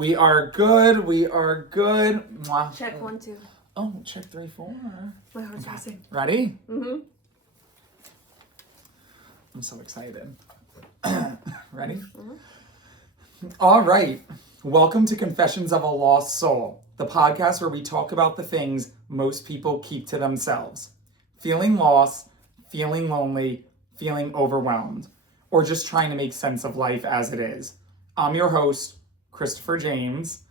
We are good. We are good. Mwah. Check 1, 2. Oh, check 3, 4. My heart's racing. Ready? Mm-hmm. I'm so excited. Ready? Mm-hmm. All right. Welcome to Confessions of a Lost Soul, the podcast where we talk about the things most people keep to themselves. Feeling lost, feeling lonely, feeling overwhelmed, or just trying to make sense of life as it is. I'm your host, Christopher James,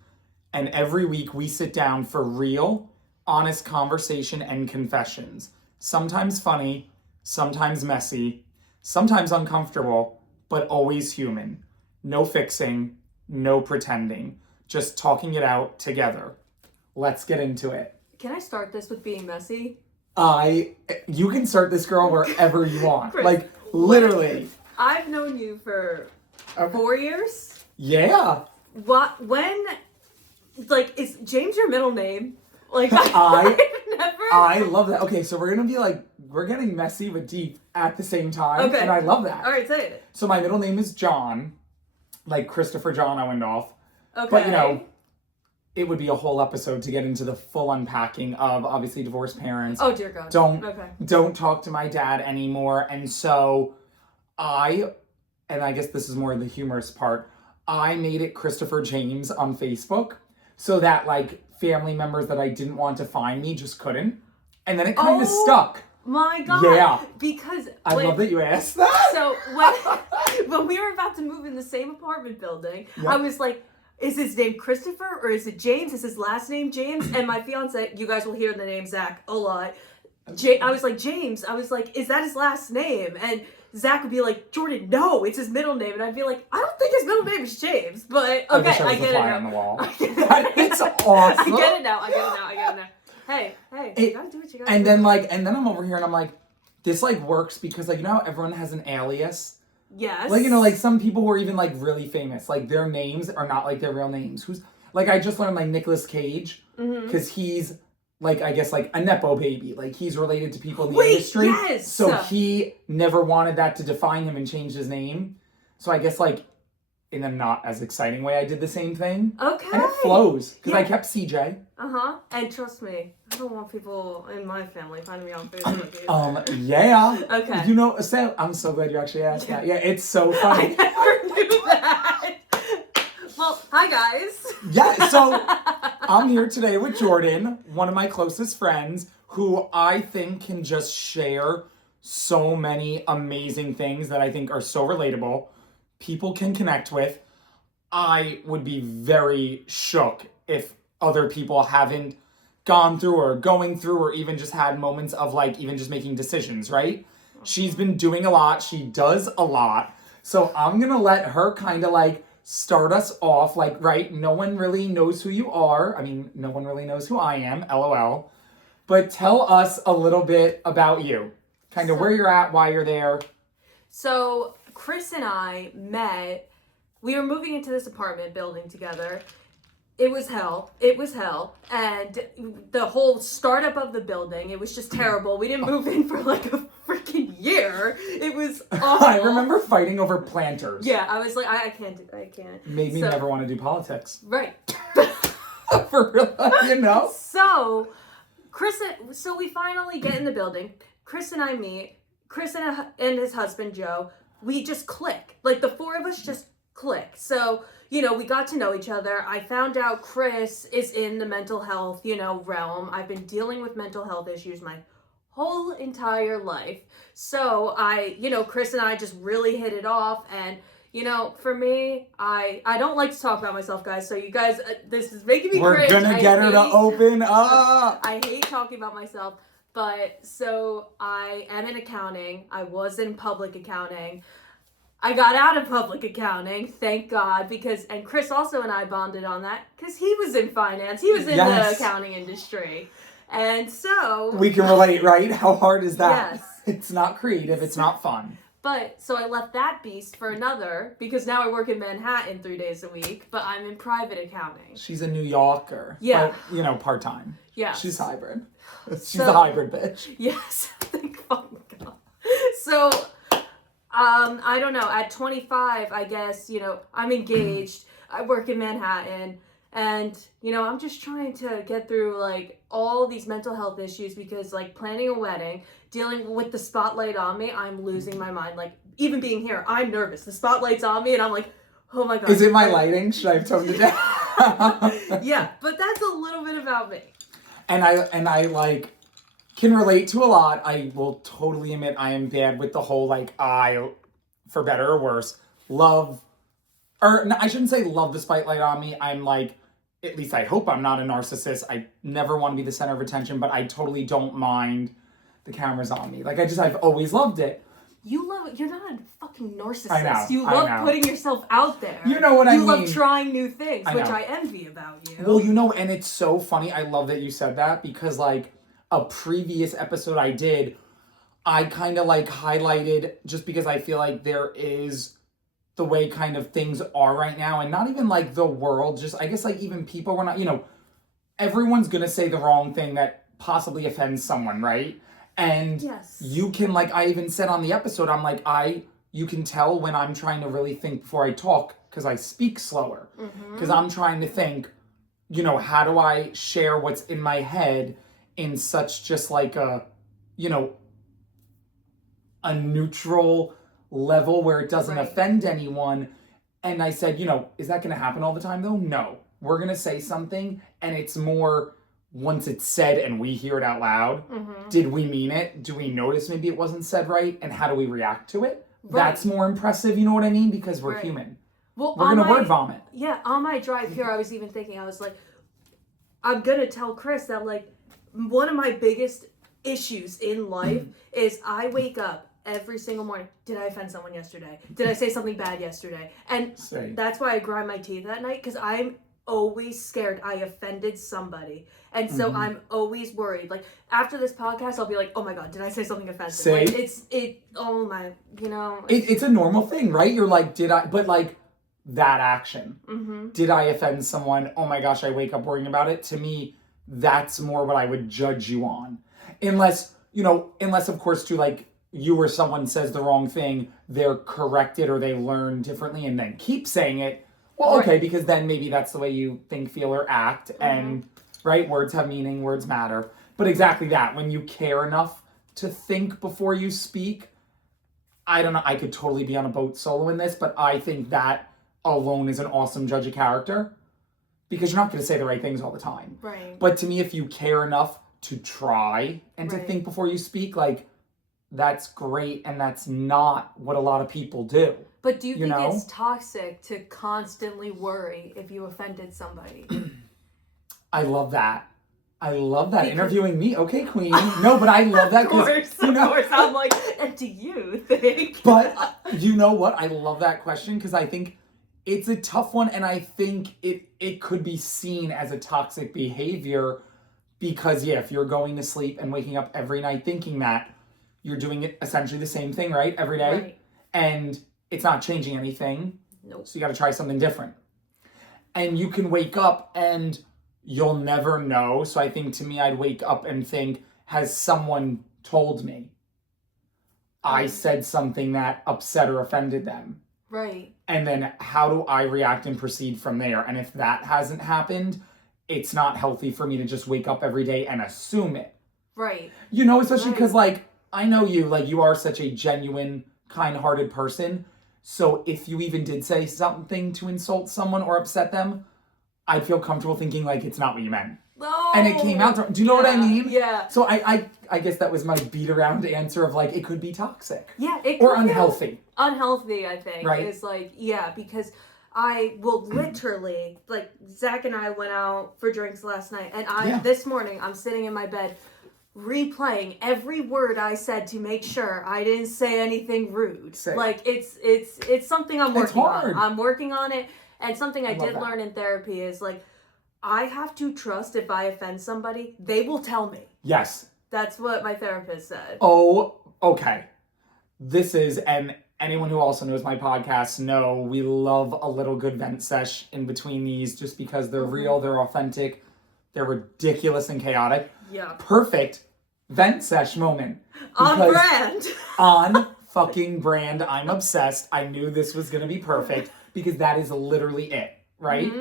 and every week we sit down for real, honest conversation and confessions. Sometimes funny, sometimes messy, sometimes uncomfortable, but always human. No fixing, no pretending, just talking it out together. Let's get into it. Can I start this with being messy? You can start this, girl, wherever you want. Chris, like, literally. I've known you for 4 years. Yeah. Is James your middle name? Like, I love that. Okay, so we're gonna be like, we're getting messy but deep at the same time. Okay. And I love that. All right, say it. So my middle name is John, like Christopher John Owendorf. Okay. But, it would be a whole episode to get into the full unpacking of obviously divorced parents. Oh, dear God. Don't talk to my dad anymore. And so I guess this is more the humorous part, I made it Christopher James on Facebook so that like family members that I didn't want to find me just couldn't. And then it kind of stuck. My God. Yeah. Because I love that you asked that. So when we were about to move in the same apartment building, Yep. I was like, is his name Christopher or is it James? Is his last name James? And my fiance, you guys will hear the name Zach a lot. I was like, James. I was like, is that his last name? And Zach would be like, Jordan, no, it's his middle name. And I'd be like, I don't think his middle name is James. But okay, I get it now. On the wall. It's awesome. I get it now. Hey, you gotta do what you gotta do. And then I'm over here and I'm like, this like works because like, you know how everyone has an alias? Yes. Like, like some people who are even like really famous, like their names are not like their real names. I just learned like Nicolas Cage, because he's like, I guess like a Nepo baby. Like he's related to people in the industry. Yes. So he never wanted that to define him and changed his name. So I guess like in a not as exciting way, I did the same thing. Okay. And it flows because I Yeah. kept CJ. And trust me, I don't want people in my family finding me on Facebook. Yeah. Okay. Sam, I'm so glad you actually asked that. Yeah, it's so funny. I never knew that. Well, hi guys. Yeah, so I'm here today with Jordan, one of my closest friends, who I think can just share so many amazing things that I think are so relatable, people can connect with. I would be very shook if other people haven't gone through or going through or even just had moments of like even just making decisions, right? She's been doing a lot. She does a lot. So I'm going to let her kind of like start us off, like, right? No one really knows who you are. I mean, no one really knows who I am, LOL. But tell us a little bit about you. Kind of where you're at, why you're there. So Chris and I met, we were moving into this apartment building together. It was hell. And the whole startup of the building, it was just terrible. We didn't move in for like a freaking year. It was awful. I remember fighting over planters. Yeah, I was like, I can't. Made me never want to do politics. Right. For real, So we finally get in the building. Chris and I meet. Chris and his husband, Joe, we just click. Like the four of us just click. So, we got to know each other. I found out Chris is in the mental health, realm. I've been dealing with mental health issues my whole entire life. So Chris and I just really hit it off. And, for me, I don't like to talk about myself, guys. So you guys, this is making me cringe. We're gonna get her to open up. I hate talking about myself. But so I am in accounting. I was in public accounting. I got out of public accounting, thank God, and Chris also and I bonded on that because he was in finance. He was in the accounting industry. And so... We can relate, right? How hard is that? Yes. It's not creative. It's not fun. But, so I left that beast for another, because now I work in Manhattan 3 days a week, but I'm in private accounting. She's a New Yorker. Yeah. But, part-time. Yeah. She's hybrid. She's a hybrid bitch. Yes. Thank fucking God. So... I don't know, at 25, I guess, I'm engaged. I work in Manhattan, and you know, I'm just trying to get through like all these mental health issues because like planning a wedding, dealing with the spotlight on me, I'm losing my mind. Like even being here, I'm nervous. The spotlight's on me and I'm like, oh my god. Is it my lighting? Should I have toned it down? Yeah, but that's a little bit about me. And I like can relate to a lot. I will totally admit I am bad with the whole like for better or worse, love, or no, I shouldn't say love the spotlight on me. I'm like, at least I hope I'm not a narcissist. I never want to be the center of attention, but I totally don't mind the cameras on me. Like I've always loved it. You're not a fucking narcissist. I know, You I love know. putting yourself out there. You know what I mean? You love trying new things, I which know. I envy about you. Well, you know, and it's so funny. I love that you said that because like a previous episode I did, I kind of like highlighted just because I feel like there is the way kind of things are right now, and not even like the world, just I guess like even people, we're not, you know, everyone's gonna say the wrong thing that possibly offends someone, right? And yes. You can like, I even said on the episode, I'm like, you can tell when I'm trying to really think before I talk because I speak slower. Because I'm trying to think, you know, how do I share what's in my head in such just like a, you know, a neutral level where it doesn't offend anyone. And I said, you know, is that going to happen all the time though? No. We're going to say something and it's more once it's said and we hear it out loud. Did we mean it? Do we notice maybe it wasn't said right? And how do we react to it? That's more impressive, you know what I mean? Because we're human. Well, we're going to word vomit. Yeah, on my drive here, I was even thinking, I was like, I'm going to tell Chris that like one of my biggest issues in life is I wake up every single morning. Did I offend someone yesterday? Did I say something bad yesterday? And that's why I grind my teeth at night, because I'm always scared I offended somebody. And so I'm always worried. Like after this podcast, I'll be like, oh my God, did I say something offensive? Like, oh my, you know. It's a normal thing, right? You're like, but like that action. Did I offend someone? Oh my gosh, I wake up worrying about it. To me, that's more what I would judge you on. Unless of course too, like you or someone says the wrong thing, they're corrected or they learn differently and then keep saying it. Well, okay, because then maybe that's the way you think, feel, or act. And, right, words have meaning, words matter. But exactly that, when you care enough to think before you speak, I don't know, I could totally be on a boat solo in this, but I think that alone is an awesome judge of character. Because you're not going to say the right things all the time. Right. But to me, if you care enough to try and to think before you speak, like, that's great, and that's not what a lot of people do. But do you think it's toxic to constantly worry if you offended somebody? I love that. Interviewing me. Okay, queen. No, but I love that. Of course. I'm like, and do you think? But you know what? I love that question because I think it's a tough one, and I think it could be seen as a toxic behavior because, if you're going to sleep and waking up every night thinking that, you're doing it essentially the same thing, right? Every day. Right. And it's not changing anything. Nope. So you got to try something different. And you can wake up and you'll never know. So I think to me, I'd wake up and think, has someone told me I said something that upset or offended them? Right. And then how do I react and proceed from there? And if that hasn't happened, it's not healthy for me to just wake up every day and assume it. Right. You know, especially because like, I know you, like you are such a genuine, kind-hearted person. So if you even did say something to insult someone or upset them, I'd feel comfortable thinking like it's not what you meant. No. And it came out. Do you know what I mean? Yeah. So I guess that was my beat around answer of like it could be toxic. Yeah. It or could unhealthy. Unhealthy, I think. Right. Is like, because I will literally, like Zach and I went out for drinks last night, and this morning I'm sitting in my bed replaying every word I said to make sure I didn't say anything rude. Like it's something I'm working on. I'm working on it, and something I did learn in therapy is like I have to trust if I offend somebody, they will tell me. Yes. That's what my therapist said. Oh, okay. This is, and anyone who also knows my podcast know we love a little good vent sesh in between these just because they're real, they're authentic, they're ridiculous and chaotic. Yeah. Perfect vent sesh moment. On brand. On fucking brand. I'm obsessed. I knew this was going to be perfect because that is literally it. right?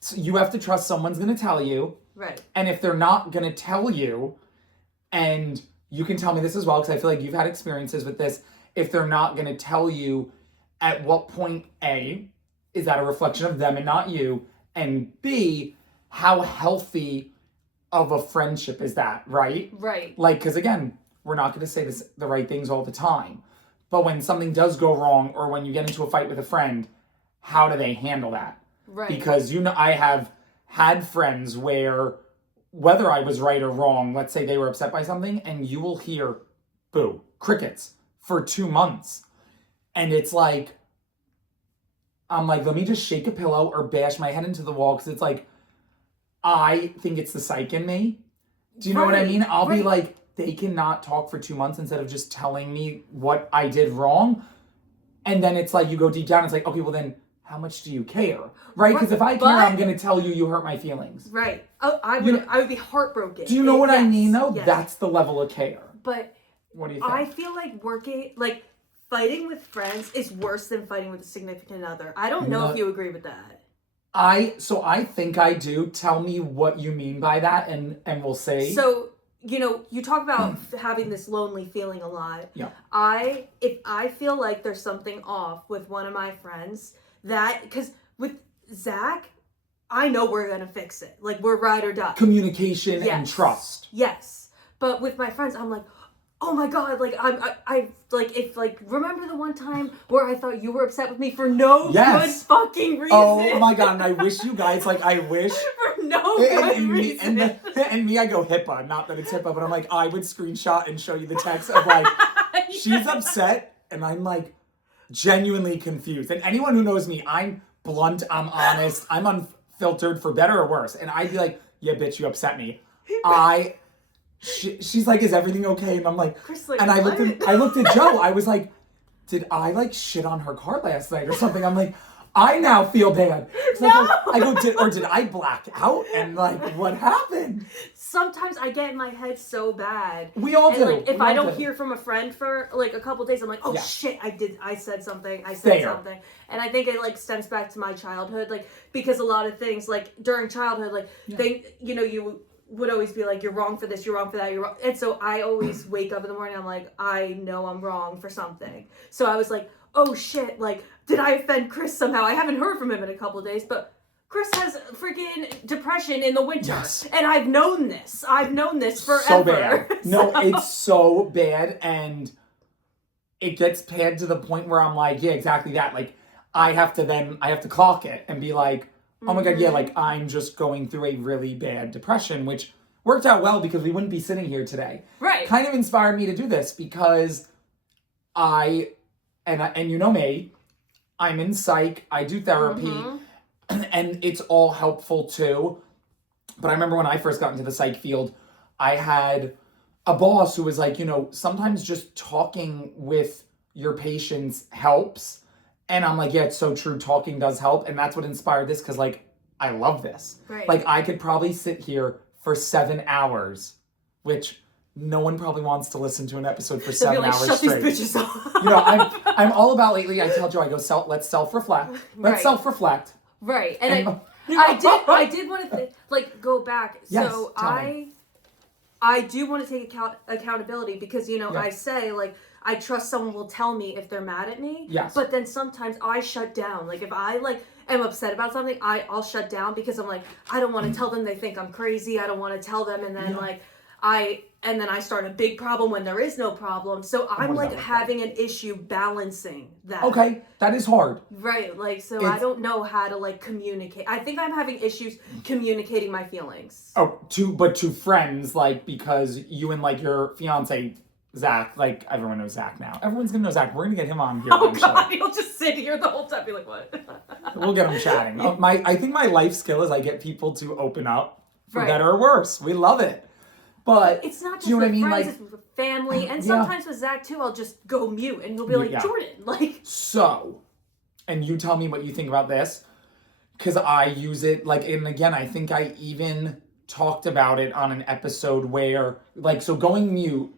So you have to trust someone's going to tell you. Right. And if they're not going to tell you, and you can tell me this as well, because I feel like you've had experiences with this, if they're not going to tell you, at what point, A, is that a reflection of them and not you? And B, how healthy of a friendship is that, right? Right. Like, because again, we're not going to say the right things all the time. But when something does go wrong, or when you get into a fight with a friend, how do they handle that? Right. Because, I have had friends where, whether I was right or wrong, let's say they were upset by something, and you will hear, boo, crickets for 2 months. And it's like, I'm like, let me just shake a pillow or bash my head into the wall, because it's like, I think it's the psych in me. Do you know what I mean? I'll be like, they cannot talk for 2 months instead of just telling me what I did wrong. And then it's like, you go deep down, it's like, okay, well then, how much do you care? Right? Because if I care, I'm going to tell you hurt my feelings. Right. Oh, I would be heartbroken. Do you know what I mean, though? Yes. That's the level of care. But what do you think? I feel like fighting with friends is worse than fighting with a significant other. I don't know if you agree with that. I think I do. Tell me what you mean by that, and we'll see. So, you talk about having this lonely feeling a lot. Yeah. If I feel like there's something off with one of my friends, because with Zach, I know we're gonna fix it. Like, we're ride or die. Communication and trust. Yes. But with my friends, I'm like, oh my God, like, remember the one time where I thought you were upset with me for no good fucking reason? Oh my God, and I wish you guys, for no good reason. And me, I go HIPAA, not that it's HIPAA, but I'm like, I would screenshot and show you the text of like, she's upset, and I'm like, genuinely confused. And anyone who knows me, I'm blunt, I'm honest, I'm unfiltered for better or worse. And I'd be like, yeah, bitch, you upset me. She's like, is everything okay? And I'm like, Chris, like, and I looked at Joe. I was like, did I like shit on her car last night or something? I'm like, I now feel bad. No. I go, did I black out? And like, what happened? Sometimes I get in my head so bad. We all do. Like, if I don't hear from a friend for like a couple days, I'm like, oh shit, I said something. And I think it like stems back to my childhood, like, because a lot of things like during childhood, like you would always be like, you're wrong for this, you're wrong for that, you're wrong. And so I always wake up in the morning, I'm like, I know I'm wrong for something. So I was like, oh shit, like, did I offend Chris somehow? I haven't heard from him in a couple days, but Chris has freaking depression in the winter. Yes. And I've known this forever. So bad. No, it's so bad. And it gets bad to the point where I'm like, yeah, exactly that. Like, I have to clock it and be like, oh my God, yeah, like, I'm just going through a really bad depression, which worked out well because we wouldn't be sitting here today. Right. Kind of inspired me to do this because and you know me, I'm in psych, I do therapy, and it's all helpful too. But I remember when I first got into the psych field, I had a boss who was like, sometimes just talking with your patients helps. And I'm like, yeah, it's so true. Talking does help. And that's what inspired this, because, like, I love this. Right. Like, I could probably sit here for 7 hours, which no one probably wants to listen to an episode for 7 hours Shut straight. These bitches off. I'm all about lately, I tell Joe, I go, let's self-reflect. Let's self-reflect. Right. And I did want to, go back. Yes, so tell me. I do want to take accountability because, I say, like, I trust someone will tell me if they're mad at me. Yes. But then sometimes I shut down. Like, if I, am upset about something, I'll shut down because I'm like, I don't want to tell them they think I'm crazy. I don't want to tell them. And then, I start a big problem when there is no problem. So I'm, having an issue balancing that. Okay, that is hard. Right. I don't know how to, communicate. I think I'm having issues communicating my feelings. Oh, to friends, because you and, your fiance, Zach, everyone knows Zach now. Everyone's gonna know Zach. We're gonna get him on here. Oh God, he'll just sit here the whole time, be like, what? We'll get him chatting. I think my life skill is I get people to open up, for better or worse. We love it. But it's not just do you know with what I mean? friends, it's with family, and sometimes with Zach too, I'll just go mute, and he'll be like, Jordan, So, and you tell me what you think about this, because I use it, and again, I think I even talked about it on an episode where, so going mute,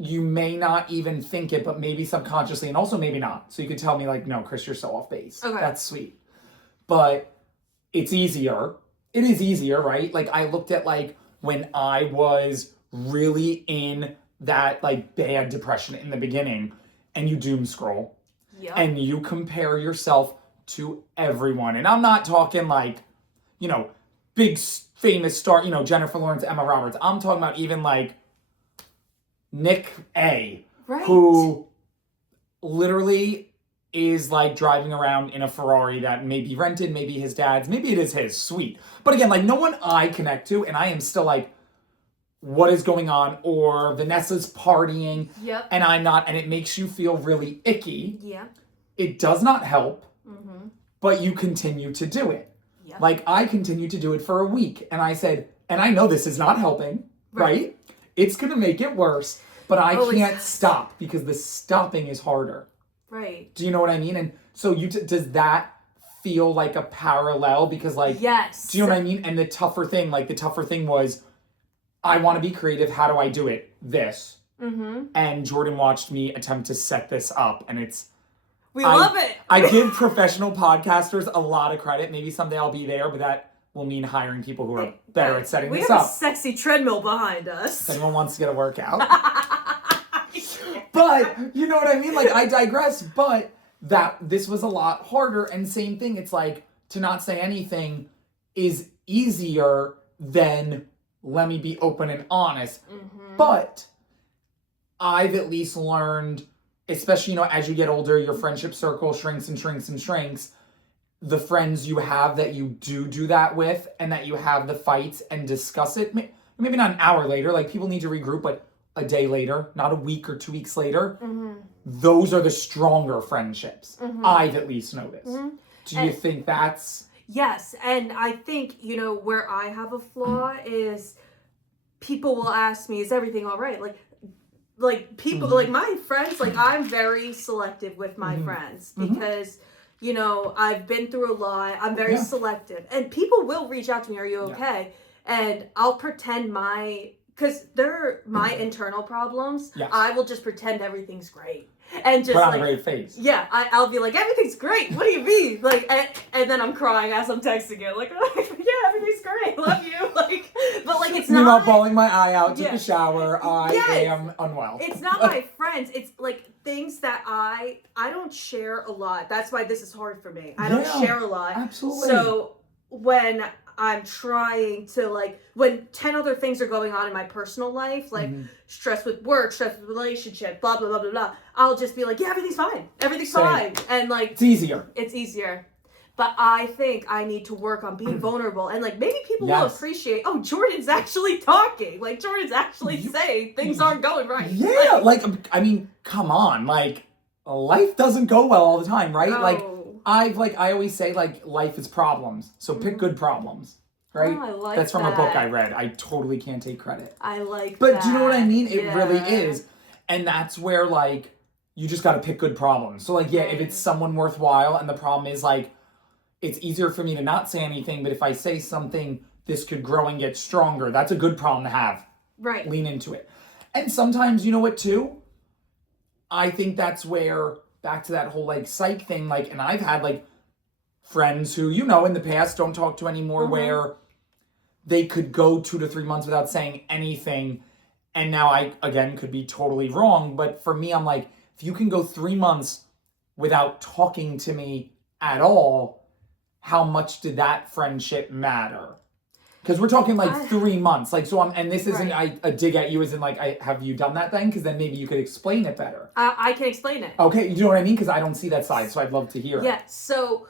you may not even think it, but maybe subconsciously, and also maybe not. So you could tell me, no, Chris, you're so off base. Okay. That's sweet. But it's easier. It is easier, right? Like I looked at like when I was really in that like bad depression in the beginning and you doom scroll Yep. and you compare yourself to everyone. And I'm not talking like, you know, big famous star, you know, Jennifer Lawrence, Emma Roberts. I'm talking about even like Nick A, Right. who literally is like driving around in a Ferrari that may be rented, maybe his dad's, maybe it is his, sweet. But again, like no one I connect to, and I am still like, what is going on? Or Vanessa's partying, Yep. and I'm not, and it makes you feel really icky. Yeah. It does not help, Mm-hmm. but you continue to do it. Yep. Like I continued to do it for a week, and I said, and I know this is not helping, right? It's gonna make it worse, but I can't stop because the stopping is harder. Right. Do you know what I mean? And so does that feel like a parallel? Because like, yes. do you know what I mean? And the tougher thing was, I want to be creative. How do I do it? This. Mm-hmm. And Jordan watched me attempt to set this up, and we love it. I give professional podcasters a lot of credit. Maybe someday I'll be there, but that will mean hiring people who are better at setting this up. We have a sexy treadmill behind us. If anyone wants to get a workout. But you know what I mean? Like I digress, but this was a lot harder, and same thing, it's like to not say anything is easier than let me be open and honest. Mm-hmm. But I've at least learned, especially, you know, as you get older, your friendship circle shrinks and shrinks and shrinks. The friends you have that you do that with, and that you have the fights and discuss it, maybe not an hour later, like people need to regroup, but a day later, not a week or 2 weeks later, mm-hmm. those are the stronger friendships. Mm-hmm. I've at least noticed. Mm-hmm. Do you think that's... Yes, and I think, you know, where I have a flaw is people will ask me, is everything all right? Like people, mm-hmm. like my friends, like I'm very selective with my mm-hmm. friends mm-hmm. because, you know, I've been through a lot. I'm very selective. And people will reach out to me, are you okay? Yeah. And I'll pretend because they're my internal problems. Yes. I will just pretend everything's great. And just put on like, a great face. Yeah, I'll be like, everything's great. What do you mean? Like, and then I'm crying as I'm texting it. Like, yeah, everything's great. Love you. Like, but like, it's not. Meanwhile, bawling my eye out, took a shower. I am unwell. It's not my friends. It's like things that I don't share a lot. That's why this is hard for me. I don't share a lot. Absolutely. So when I'm trying to, like, when 10 other things are going on in my personal life, like mm-hmm. stress with work, stress with relationship, blah, blah, blah, blah, blah, I'll just be like, yeah, everything's fine. Everything's fine. And, like... It's easier. But I think I need to work on being vulnerable. And, like, maybe people will appreciate, oh, Jordan's actually talking. Like, Jordan's actually saying things aren't going right. Yeah, like, I mean, come on. Like, life doesn't go well all the time, right? No. Like, I always say, like, life is problems. So pick good problems, right? Oh, I like That's from a book I read. I totally can't take credit. I like But that. do you know what I mean? It really is. And that's where, like, you just got to pick good problems. So, like, if it's someone worthwhile and the problem is, like, it's easier for me to not say anything, but if I say something, this could grow and get stronger. That's a good problem to have. Right. Lean into it. And sometimes, you know what, too? I think that's where... back to that whole like psych thing, like, and I've had like friends who, you know, in the past don't talk to anymore, mm-hmm. where they could go 2 to 3 months without saying anything. And now I, again, could be totally wrong. But for me, I'm like, if you can go 3 months without talking to me at all, how much did that friendship matter? Because we're talking like 3 months. Like, so and this isn't a dig at you, isn't like, have you done that then? Because then maybe you could explain it better. I can explain it. Okay, you know what I mean? Because I don't see that side, so I'd love to hear it. Yeah, so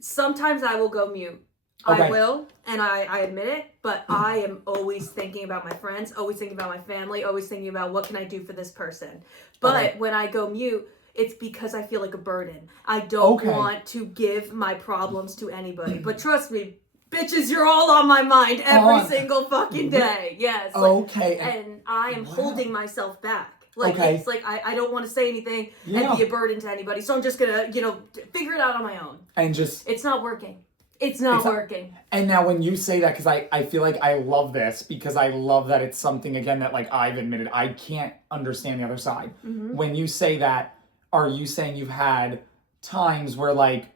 sometimes I will go mute. Okay. I will, and I admit it, but I am always thinking about my friends, always thinking about my family, always thinking about what can I do for this person. But when I go mute, it's because I feel like a burden. I don't want to give my problems to anybody. But trust me, bitches, you're all on my mind every single fucking day. Yes. Like, and I am holding myself back. Like, it's like, I don't want to say anything and be a burden to anybody. So I'm just going to, figure it out on my own. And just... It's not working. It's not working. And now when you say that, because I feel like I love this, because I love that it's something, again, that like I've admitted, I can't understand the other side. Mm-hmm. When you say that, are you saying you've had times where like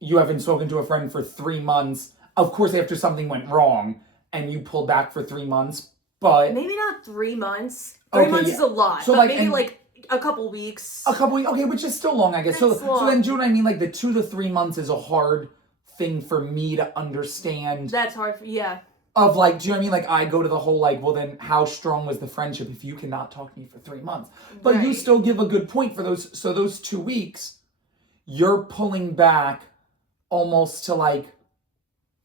you haven't spoken to a friend for 3 months. Of course, after something went wrong and you pulled back for 3 months, but maybe not 3 months. 3 months is a lot. So, but like, maybe and- like a couple weeks. a couple weeks, okay, which is still long, I guess. So It's long. then, do you know what I mean? Like the 2 to 3 months is a hard thing for me to understand. That's hard. Yeah. Of like, do you know what I mean? Like I go to the whole like, well then how strong was the friendship if you cannot talk to me for 3 months? But you Right. still give a good point for those. So those 2 weeks, you're pulling back almost to like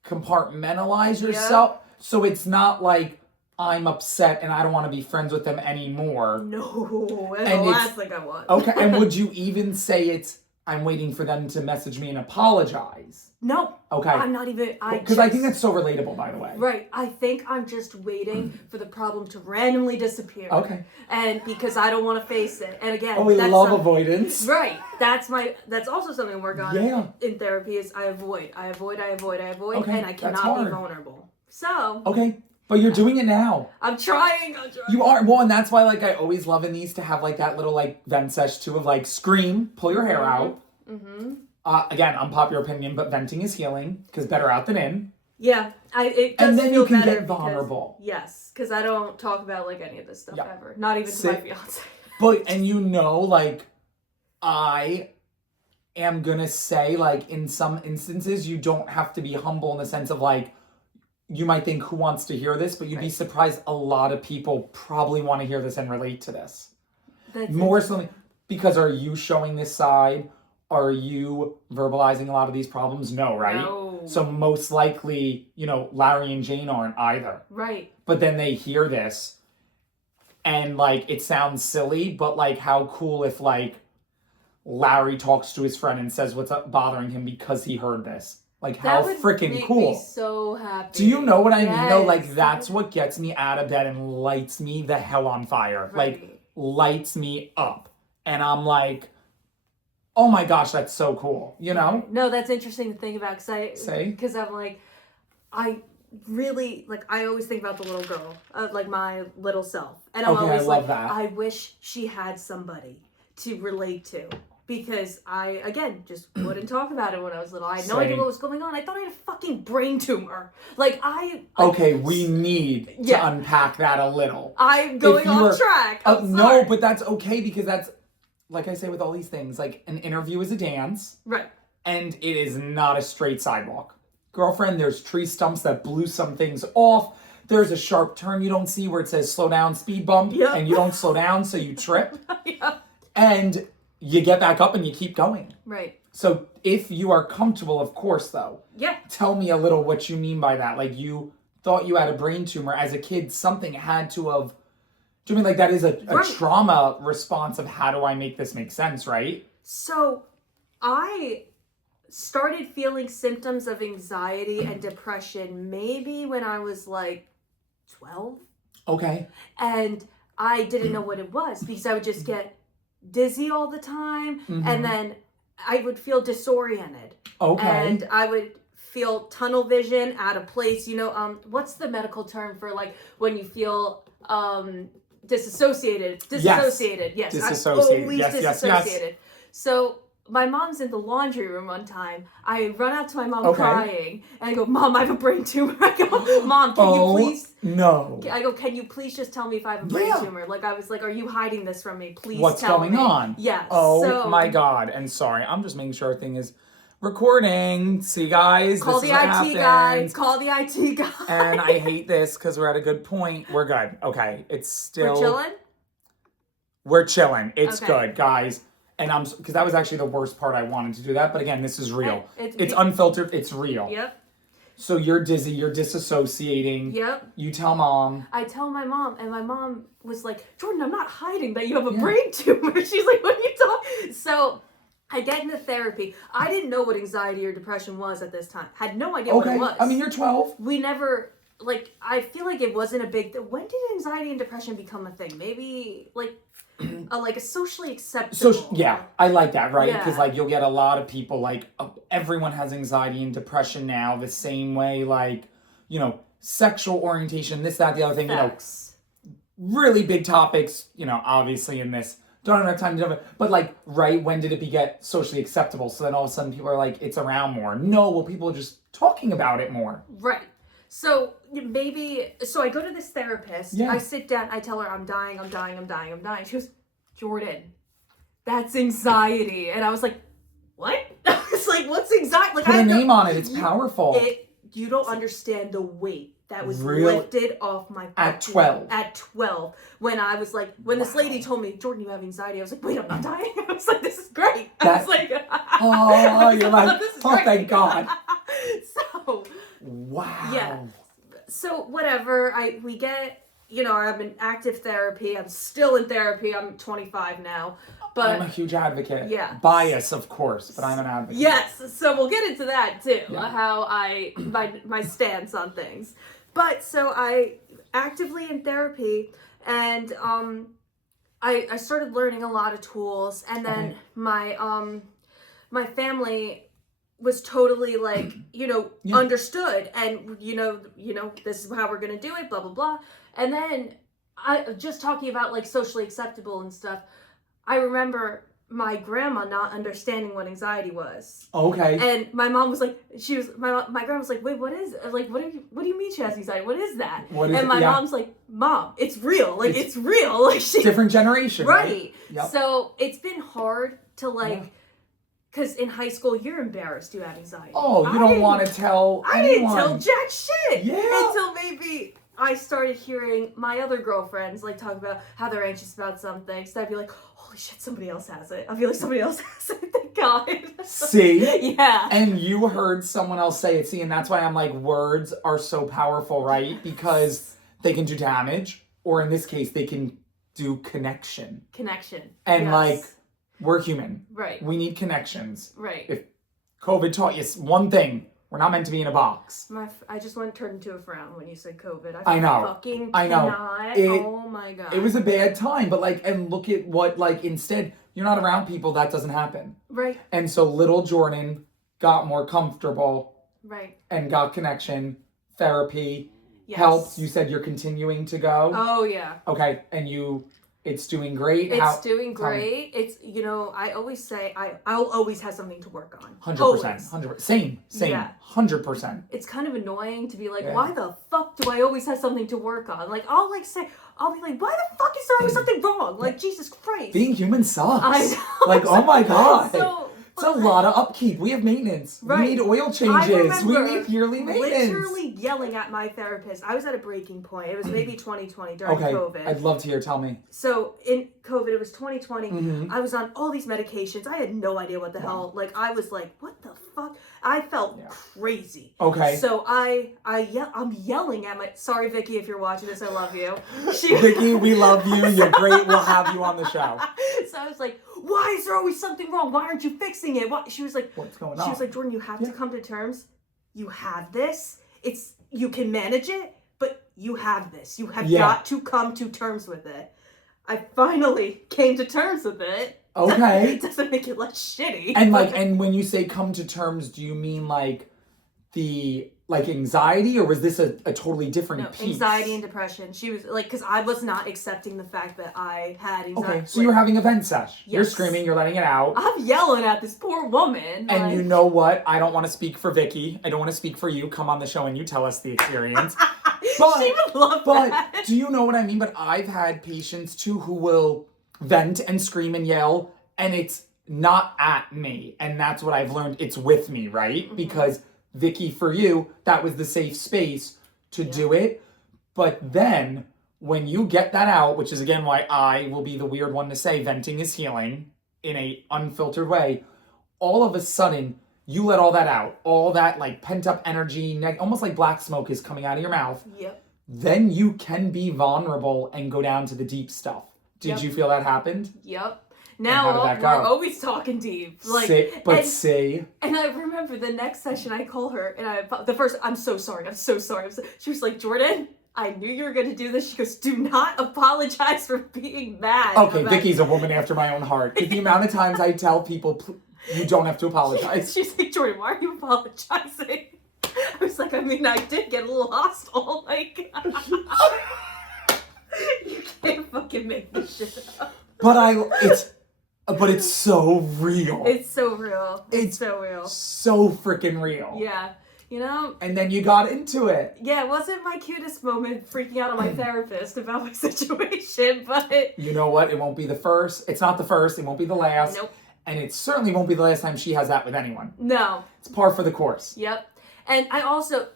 compartmentalize yourself. So it's not like I'm upset and I don't want to be friends with them anymore. No, that's And the it's- last thing I want. Okay, and would you even say it's I'm waiting for them to message me and apologize? No. Okay. I'm not even. Because I think that's so relatable, by the way. Right. I think I'm just waiting for the problem to randomly disappear. Okay. And because I don't want to face it. And again, Oh, we that's love some- avoidance. Right. That's also something I work on Yeah. in therapy is I avoid, Okay, and I that's cannot hard. be vulnerable. So Okay, but you're doing it now. I'm trying. You are. Well, and that's why like I always love in these to have like that little like vent sesh too of like scream, pull your hair out. Mm-hmm. Again, unpopular opinion, but venting is healing because better out than in. Yeah. It does And then feel you can better get vulnerable. Yes, because I don't talk about like any of this stuff Yeah. ever. Not even to my Sit- fiance. But and you know, like I am gonna say like in some instances you don't have to be humble in the sense of like you might think who wants to hear this, but you'd be Right. surprised a lot of people probably want to hear this and relate to this. That's More so because are you showing this side? Are you verbalizing a lot of these problems? No, right? No. So most likely, you know, Larry and Jane aren't either. Right. But then they hear this and like it sounds silly, but like how cool if like Larry talks to his friend and says what's up bothering him because he heard this. Like how That would freaking make cool. me so happy. Do you know what I mean though? Like Yes. that's what gets me out of bed and lights me the hell on fire. Right. Like lights me up. And I'm like, oh my gosh, that's so cool. You know? No, that's interesting to think about Say? because I'm like, I really like. I always think about the little girl, like my little self, and I'm Okay, I always love like, that. I wish she had somebody to relate to. Because I, again, just wouldn't talk about it when I was little. I had no idea Same. what was going on. I thought I had a fucking brain tumor. Like, Okay, we need Yeah. to unpack that a little. I'm going you off were- track. I'm No, sorry. but that's okay because that's, like I say with all these things, like an interview is a dance Right. and it is not a straight sidewalk. Girlfriend, there's tree stumps that blew some things off. There's a sharp turn you don't see where it says slow down, speed bump, Yep. and you don't slow down, so you trip. Yeah. And you get back up and you keep going. Right. So if you are comfortable, of course, though, Yeah. tell me a little what you mean by that. Like you thought you had a brain tumor as a kid, something had to have. Do you mean like that is a Right. trauma response of how do I make this make sense, right? So, I started feeling symptoms of anxiety and depression maybe when I was like 12. Okay. And I didn't know what it was because I would just get dizzy all the time Mhm. and then I would feel disoriented. Okay. And I would feel tunnel vision out of place. You know, what's the medical term for like when you feel disassociated? Disassociated, yes. Disassociated, Always yes, yes, yes. disassociated. So my mom's in the laundry room one time. I run out to my mom Okay. crying and I go, Mom, I have a brain tumor. I go, Mom, can Oh, you please? no. I go, can you please just tell me if I have a brain Yeah. tumor? Like I was like, are you hiding this from me? Please What's tell going me. on? Yes. Oh so, my God. And sorry, I'm just making sure everything is recording. See, guys, Call this the is what IT guy. happens. Call the IT guy. And I hate this because we're at a good point. We're good. Okay. It's still. We're chilling? We're chilling. It's Okay. good, guys. And I'm because that was actually the worst part. I wanted to do that, but again, this is real. It's- It's unfiltered. It's real. Yep. So you're dizzy. You're disassociating. Yep. You tell mom. I tell my mom, and my mom was like, Jordan, I'm not hiding that you have a Yeah. brain tumor. She's like, what are you talking? So I get into therapy. I didn't know what anxiety or depression was at this time. Had no idea what Okay. it was. I mean, you're 12. we never, like, I feel like it wasn't a big when did anxiety and depression become a thing? Maybe, like a socially acceptable. So yeah, I like that, right? Because Yeah. like you'll get a lot of people like everyone has anxiety and depression now the same way, like you know, sexual orientation, this, that, the other thing. Facts. You know, really big topics. You know, obviously in this don't have time to do it. But like, right, when did it get socially acceptable? So then all of a sudden people are like, it's around more. No, well, people are just talking about it more. Right. So I go to this therapist. Yeah. I sit down. I tell her I'm dying. She goes, Jordan, that's anxiety. And I was like, what? I was like, what's anxiety? Like, Put a name on it. It's powerful. You don't understand the weight that was Really? lifted off my At 12. At 12. When I was like, when this lady told me, Jordan, you have anxiety, I was like, wait, I'm not dying. I was like, this is great. I was like, oh, you're like, this is oh, great. thank God. So, wow. yeah. So whatever, we get, I'm in active therapy. I'm still in therapy. I'm 25 now. But I'm a huge advocate. Yeah. Bias, of course, but I'm an advocate. Yes, so we'll get into that too, Yeah. how my stance on things. But so I actively in therapy, and I started learning a lot of tools, and then my family was totally like, Yeah. understood, and this is how we're gonna do it, blah blah blah. And then I just talking about like socially acceptable and stuff. I remember my grandma not understanding what anxiety was. Okay. And my mom was like, my grandma was like, wait, what is, like, what do you mean she has anxiety? What is that? And my mom's like, Mom, it's real. Like, it's real. Like, different generation. Right. Yep. So it's been hard to like, because in high school, you're embarrassed you have anxiety. Oh, you don't want to tell I anyone. didn't tell jack shit. Yeah. Until maybe I started hearing my other girlfriends like talk about how they're anxious about something. So I'd be like, holy shit, somebody else has it. I feel like somebody else has it. Thank God. See? Yeah. And you heard someone else say it. See, and that's why I'm like, words are so powerful, right? Because they can do damage, or in this case, they can do connection. And yes. like, we're human. Right. We need connections. Right. If COVID taught you one thing, we're not meant to be in a box. I just turned into a frown when you said COVID. I know. Fucking I know. cannot. Oh my God. It was a bad time, but like, and look at what, like, instead, you're not around people, that doesn't happen. Right. And so little Jordan got more comfortable. Right. And got connection, therapy, Yes. helped. You said you're continuing to go. Oh yeah. Okay, and it's doing great. It's doing great. It's, I always say I'll always have something to work on. 100%. 100%. Same. Yeah. 100%. It's kind of annoying to be like, why the fuck do I always have something to work on? Like, I'll be like, why the fuck is there always something wrong? Like, Jesus Christ. Being human sucks. I know. Like, oh my God. So, it's a lot of upkeep. We have maintenance. Right. We need oil changes. We need yearly maintenance. Literally yelling at my therapist. I was at a breaking point. It was maybe 2020 during COVID. I'd love to hear. Tell me. So in COVID, it was 2020. Mm-hmm. I was on all these medications. I had no idea what the hell. Like, I was like, what the fuck? I felt crazy. Okay. So I'm yelling at my. Sorry, Vicky, if you're watching this, I love you. Vicky, we love you. You're great. We'll have you on the show. So I was like, why is there always something wrong? Why aren't you fixing it? She was like, what's going on? She was like, Jordan, you have to come to terms. You have this. You can manage it, but you have this. You have got to come to terms with it. I finally came to terms with it. Okay. It doesn't make it less shitty. And and when you say come to terms, do you mean like the anxiety, or was this a totally different piece? Anxiety and depression. She was like, because I was not accepting the fact that I had anxiety. Okay, so you're having a vent sesh. Yes. You're screaming, you're letting it out. I'm yelling at this poor woman. And you know what? I don't want to speak for Vicky. I don't want to speak for you. Come on the show and you tell us the experience. But, she would love that. But do you know what I mean? But I've had patients too who will vent and scream and yell, and it's not at me. And that's what I've learned. It's with me, right? Mm-hmm. Because Vicky, for you, that was the safe space to do it. But then when you get that out, which is again why I will be the weird one to say venting is healing in a unfiltered way, all of a sudden you let all that out, all that like pent up energy, almost like black smoke is coming out of your mouth. Yep. Then you can be vulnerable and go down to the deep stuff. Did you feel that happened? Yep. Now we're always talking deep. And I remember the next session I call her and I'm so sorry. She was like, Jordan, I knew you were going to do this. She goes, do not apologize for being mad. Okay, Vicky's a woman after my own heart. The amount of times I tell people, you don't have to apologize. She's like, Jordan, why are you apologizing? I was like, I did get a little hostile. Like, you can't fucking make this shit up. But it's so real. It's so real. It's so real. So freaking real. Yeah. You know? And then you got into it. Yeah, it wasn't my cutest moment freaking out on my therapist about my situation, but... You know what? It won't be the first. It's not the first. It won't be the last. Nope. And it certainly won't be the last time she has that with anyone. No. It's par for the course. Yep. And I also...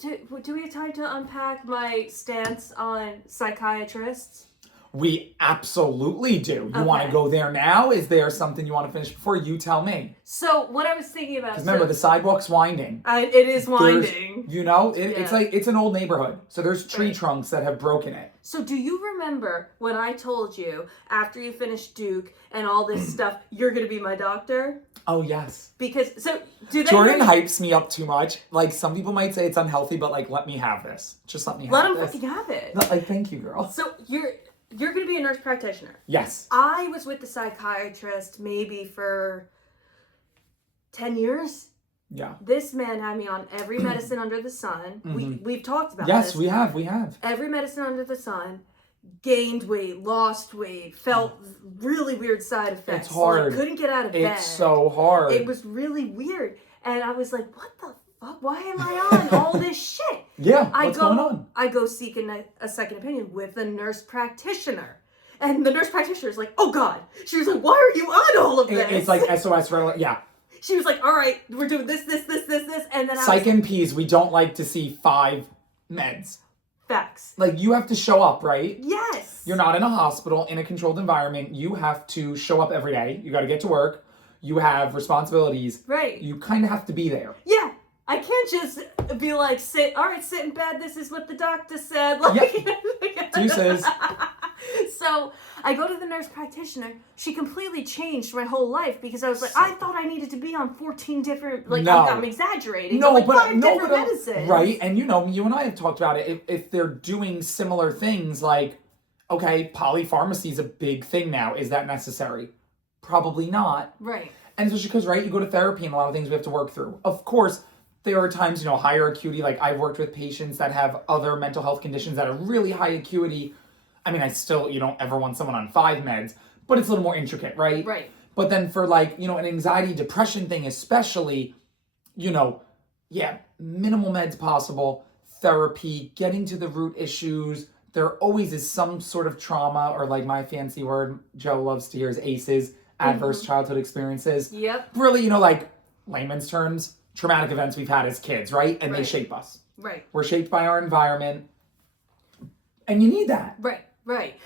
Do we have time to unpack my stance on psychiatrists? We absolutely do. You Okay. want to go there now? Is there something you want to finish before? You tell me. So, what I was thinking about... Because remember, the sidewalk's winding. it is winding. You know, it's Yeah. like, it's an old neighborhood. So there's tree Right. trunks that have broken it. So do you remember when I told you, after you finished Duke and all this stuff, you're going to be my doctor? Oh, yes. Because, so, do they... Jordan hypes me up too much. Like, some people might say it's unhealthy, but, like, let me have this. Just let me have Let him this. fucking have it. No, like, thank you, girl. So, you're going to be a nurse practitioner. Yes. I was with the psychiatrist maybe for 10 years. Yeah. This man had me on every medicine under the sun. We've talked about Yes, this. we have. Every medicine under the sun. Gained weight, lost weight, felt really weird side effects. It's hard. Like, couldn't get out of bed. It's so hard. It was really weird. And I was like, what the fuck? Why am I on all this shit? Yeah, what's going on? I go seek a second opinion with a nurse practitioner. And the nurse practitioner is like, oh God. She was like, why are you on all of this? It's like SOS, yeah. She was like, all right, we're doing this. And then Psych and P's, we don't like to see 5 meds. Facts. Like, you have to show up, right? Yes. You're not in a hospital, in a controlled environment. You have to show up every day. You got to get to work. You have responsibilities. Right. You kind of have to be there. Yeah. I can't just be like, sit in bed. This is what the doctor said. Like, Yep. Deuces. So I go to the nurse practitioner. She completely changed my whole life because I was like, I thought I needed to be on 14 different, like, No. I'm exaggerating. No, like but 5 different medicines. right? And you know, you and I have talked about it. If they're doing similar things, like, okay, polypharmacy is a big thing now. Is that necessary? Probably not. Right. And especially because, right, you go to therapy and a lot of things we have to work through. Of course, there are times, you know, higher acuity. Like, I've worked with patients that have other mental health conditions that are really high acuity. I mean, you don't ever want someone on 5 meds, but it's a little more intricate, right? Right. But then for, like, you know, an anxiety, depression thing especially, you know, yeah, minimal meds possible, therapy, getting to the root issues. There always is some sort of trauma, or like my fancy word Joe loves to hear is ACEs, adverse childhood experiences. Yep. Really, you know, like layman's terms, traumatic events we've had as kids, right? And they Right. shape us. Right. We're shaped by our environment. And you need that. Right.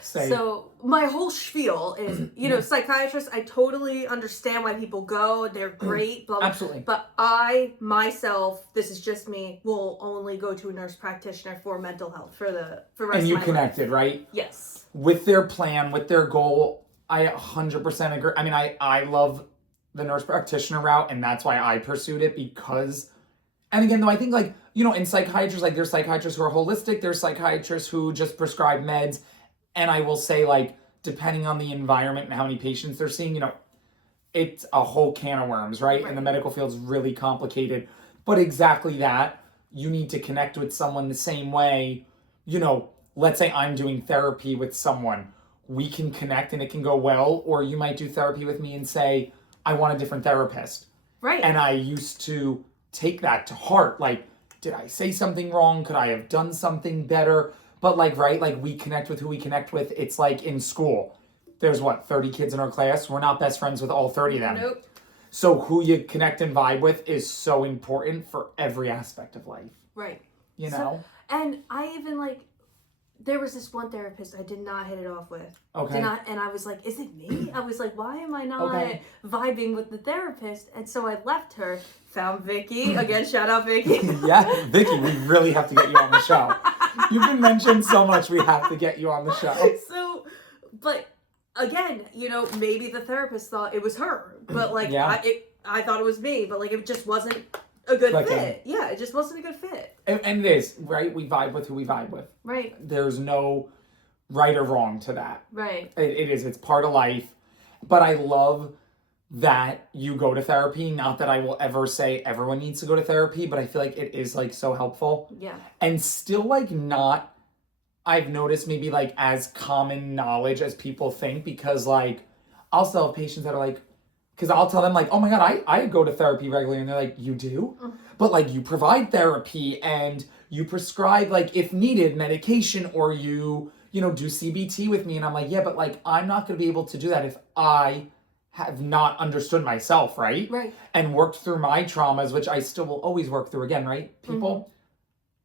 Say- So my whole spiel is, you know, psychiatrists, I totally understand why people go. They're great. Blah, blah. Absolutely. But I, myself, this is just me, will only go to a nurse practitioner for mental health for the rest And you of my connected, life. right? Yes. With their plan, with their goal, I 100% agree. I mean, I love the nurse practitioner route, and that's why I pursued it, because, and again, though, I think, like, you know, in psychiatrists, like, there's psychiatrists who are holistic, there's psychiatrists who just prescribe meds, and I will say, like, depending on the environment and how many patients they're seeing, you know, it's a whole can of worms, right? And the medical field's really complicated. But exactly that, you need to connect with someone the same way. You know, let's say I'm doing therapy with someone. We can connect and it can go well. Or you might do therapy with me and say, I want a different therapist. Right. And I used to take that to heart. Like, did I say something wrong? Could I have done something better? But like, right, like we connect with who we connect with. It's like in school. There's 30 kids in our class. We're not best friends with all 30 of them. Nope. So who you connect and vibe with is so important for every aspect of life. Right. You So- know? And I even, like, there was this one therapist I did not hit it off with. Okay. And I was like, is it me? I was like, why am I not Okay. vibing with the therapist? And so I left her, found Vicky. Again, shout out Vicky. Yeah, Vicky, we really have to get you on the show. You've been mentioned so much, we have to get you on the show. So, but again, you know, maybe the therapist thought it was her, but like, Yeah. I thought it was me, but like, it just wasn't a good Like fit. Yeah, it just wasn't a good fit. And it is, right? We vibe with who we vibe with. Right, There's no right or wrong to that. right, It is, it's part of life. But I love that you go to therapy. Not that I will ever say everyone needs to go to therapy, but I feel like it is like so helpful. yeah, And still like not I've noticed maybe like as common knowledge as people think, because like I'll still have patients that are like, because I'll tell them like, oh my God, I go to therapy regularly. And they're like, you do? But like you provide therapy and you prescribe like if needed medication, or you know, do CBT with me. And I'm like, yeah, but like I'm not going to be able to do that if I have not understood myself, right? Right. And worked through my traumas, which I still will always work through again, right? People,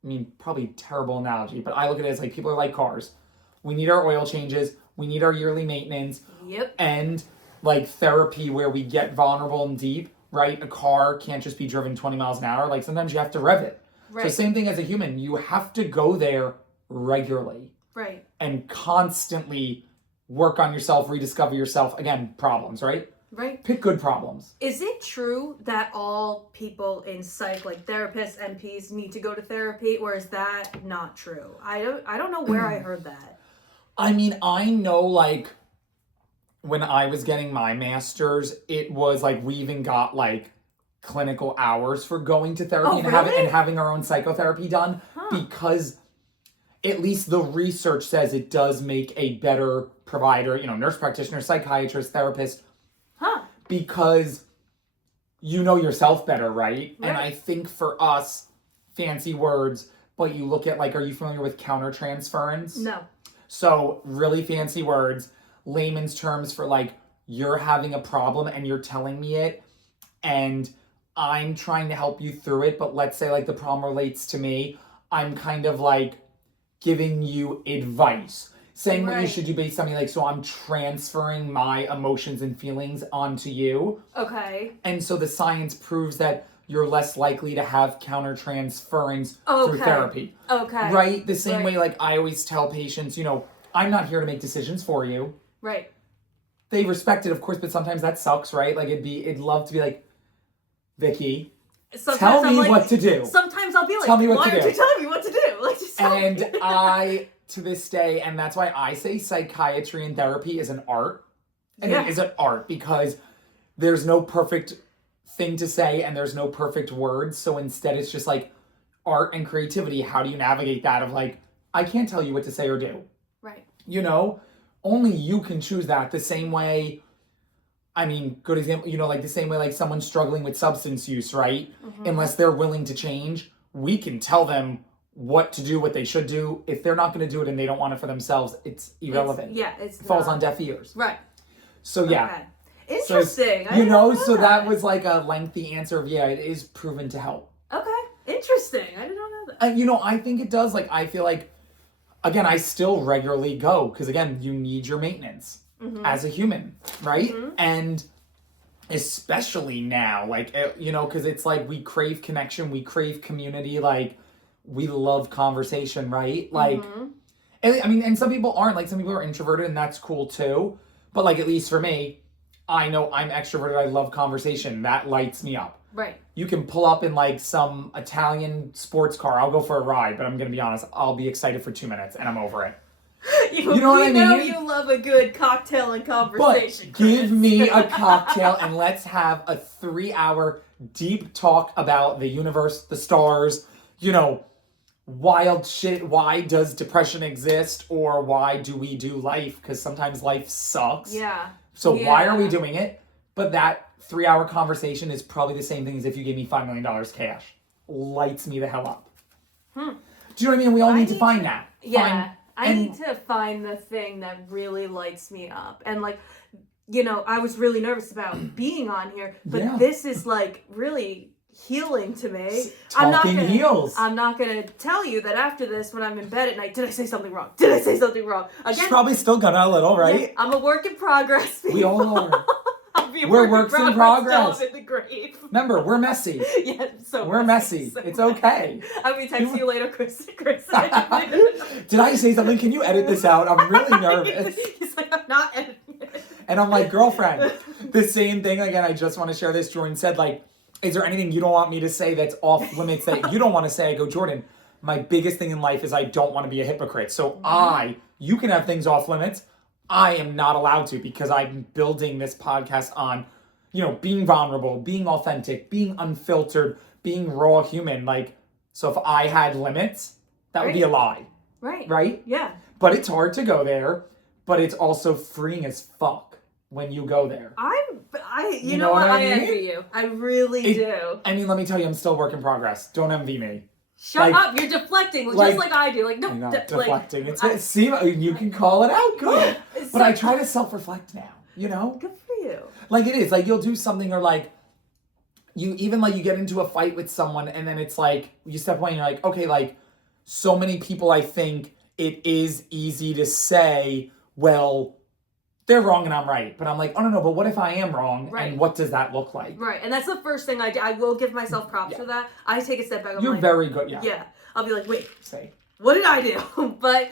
I mean, probably terrible analogy, but I look at it as like people are like cars. We need our oil changes. We need our yearly maintenance. Yep. And like therapy where we get vulnerable and deep, right? A car can't just be driven 20 miles an hour. Like sometimes you have to rev it. Right. So same thing as a human. You have to go there regularly. Right. And constantly work on yourself, rediscover yourself. Again, problems, right? Right. Pick good problems. Is it true that all people in psych, like therapists, NPs, need to go to therapy, or is that not true? I don't know where I heard that. I mean, I know like when I was getting my master's, it was like we even got like clinical hours for going to therapy and having our own psychotherapy done, because at least the research says it does make a better provider, you know, nurse practitioner, psychiatrist, therapist. Because you know yourself better, right? And I think for us, fancy words, but you look at like, are you familiar with countertransference? No. So really fancy words, layman's terms for like, you're having a problem and you're telling me it, and I'm trying to help you through it, but let's say like the problem relates to me. I'm kind of like giving you advice, saying what you should do based on me. Like, so I'm transferring my emotions and feelings onto you. Okay. And so the science proves that you're less likely to have countertransference through therapy. Okay. Right? The same way, like, I always tell patients, you know, I'm not here to make decisions for you. Right. They respect it, of course, but sometimes that sucks, right? Like, it'd love to be like, Vicky, tell me what to do. Sometimes I'll be like, tell me what why to aren't do. you telling me what to do? Like, just tell me. And I, to this day, and that's why I say psychiatry and therapy is an art. And it is an art, because there's no perfect thing to say and there's no perfect words. So instead it's just like art and creativity. How do you navigate that of like, I can't tell you what to say or do. Right. You know, only you can choose that. The same way, I mean, good example, you know, like the same way like someone struggling with substance use, right? Unless they're willing to change, we can tell them what to do, what they should do. If they're not going to do it and they don't want it for themselves, it's irrelevant. It falls on deaf ears. Right. So yeah. Okay. Interesting. So, you know, so that was like a lengthy answer of, yeah, it is proven to help. Okay. Interesting. I did not know that. You know, I think it does. Like, I feel like, again, I still regularly go because, again, you need your maintenance as a human, right? And especially now, like, you know, because it's like we crave connection, we crave community, like, we love conversation, right? Like, and, I mean, and some people aren't. Like, some people are introverted, and that's cool too. But, like, at least for me, I know I'm extroverted. I love conversation. That lights me up. Right. You can pull up in like some Italian sports car. I'll go for a ride, but I'm going to be honest. I'll be excited for 2 minutes and I'm over it. You know what I mean? We know you love a good cocktail and conversation. But give me a cocktail and let's have a 3-hour deep talk about the universe, the stars, you know, wild shit. Why does depression exist? Or why do we do life? Because sometimes life sucks. Yeah. So why are we doing it? But that 3-hour conversation is probably the same thing as if you gave me $5 million cash. Lights me the hell up. Do you know what I mean? We all need to find that. Yeah. I need to find the thing that really lights me up. And like, you know, I was really nervous about being on here, but this is like really healing to me. I'm not gonna tell you that after this, when I'm in bed at night, did I say something wrong? Did I say something wrong? Again, she's probably still gonna a little, right? Yeah, I'm a work in progress. People. We all are. We're works in progress. In the grave. Remember, we're messy. Yeah, so we're messy. So it's okay. I'll be texting you later, Chris. Did I say something? Can you edit this out? I'm really nervous. He's like, I'm not editing it. And I'm like, girlfriend, the same thing. Again, I just want to share this. Jordan said, like, is there anything you don't want me to say that's off limits that you don't want to say? I go, Jordan, my biggest thing in life is I don't want to be a hypocrite. So you can have things off limits. I am not allowed to, because I'm building this podcast on, you know, being vulnerable, being authentic, being unfiltered, being raw human. Like, so if I had limits, that would be a lie. Right. Right? Yeah. But it's hard to go there, but it's also freeing as fuck when you go there. You know what? I mean? envy you. I really do. I mean, let me tell you, I'm still a work in progress. Don't envy me. Shut up! You're deflecting, just like I do. Like no, I'm not deflecting. See, you can call it out. Good. But I try to self-reflect now. You know. Good for you. Like it is. Like you'll do something, or like you get into a fight with someone, and then it's like you step away, and you're like, okay, like so many people, I think it is easy to say, well, they're wrong and I'm right. But I'm like, oh no, but what if I am wrong? Right. And what does that look like? Right. And that's the first thing I do. I will give myself props for that. I take a step back. You're very good, yeah. Yeah. I'll be like, wait, say, what did I do? But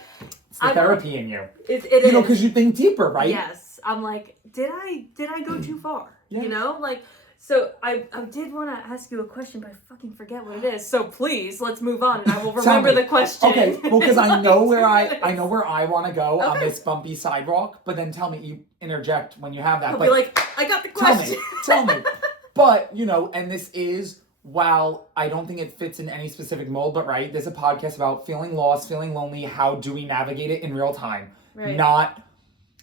it's the therapy in you. It is. You know, because you think deeper, right? Yes. I'm like, did I go too far? Yeah. You know, like. So I did want to ask you a question, but I fucking forget what it is. So please, let's move on, and I will remember the question. Okay, well, because I know where I want to go on Okay. this bumpy sidewalk. But then tell me, you interject when you have that. I'll but be like, I got the question. Tell me. But you know, and this is, while I don't think it fits in any specific mold, but right, there's a podcast about feeling lost, feeling lonely. How do we navigate it in real time? Right. Not,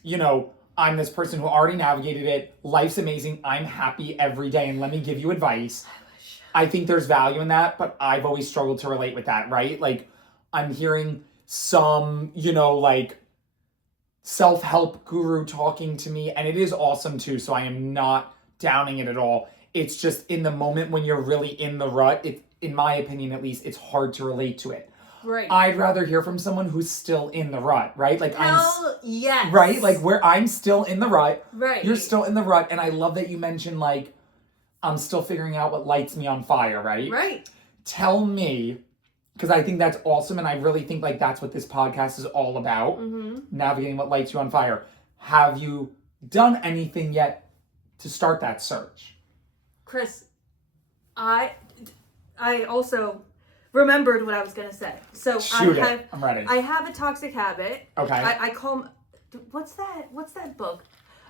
you know, I'm this person who already navigated it. Life's amazing. I'm happy every day. And let me give you advice. I think there's value in that, but I've always struggled to relate with that, right? Like, I'm hearing some, you know, like, self-help guru talking to me, and it is awesome too, so I am not downing it at all. It's just in the moment when you're really in the rut, in my opinion at least, it's hard to relate to it. Right. I'd rather hear from someone who's still in the rut, right? Like yes. Right? Like where I'm still in the rut. Right. You're still in the rut. And I love that you mentioned like, I'm still figuring out what lights me on fire, right? Right. Tell me, because I think that's awesome. And I really think like that's what this podcast is all about. Mm-hmm. Navigating what lights you on fire. Have you done anything yet to start that search? Chris, I also remembered what I was gonna say. So I'm ready. I have a toxic habit. Okay. I call what's that book?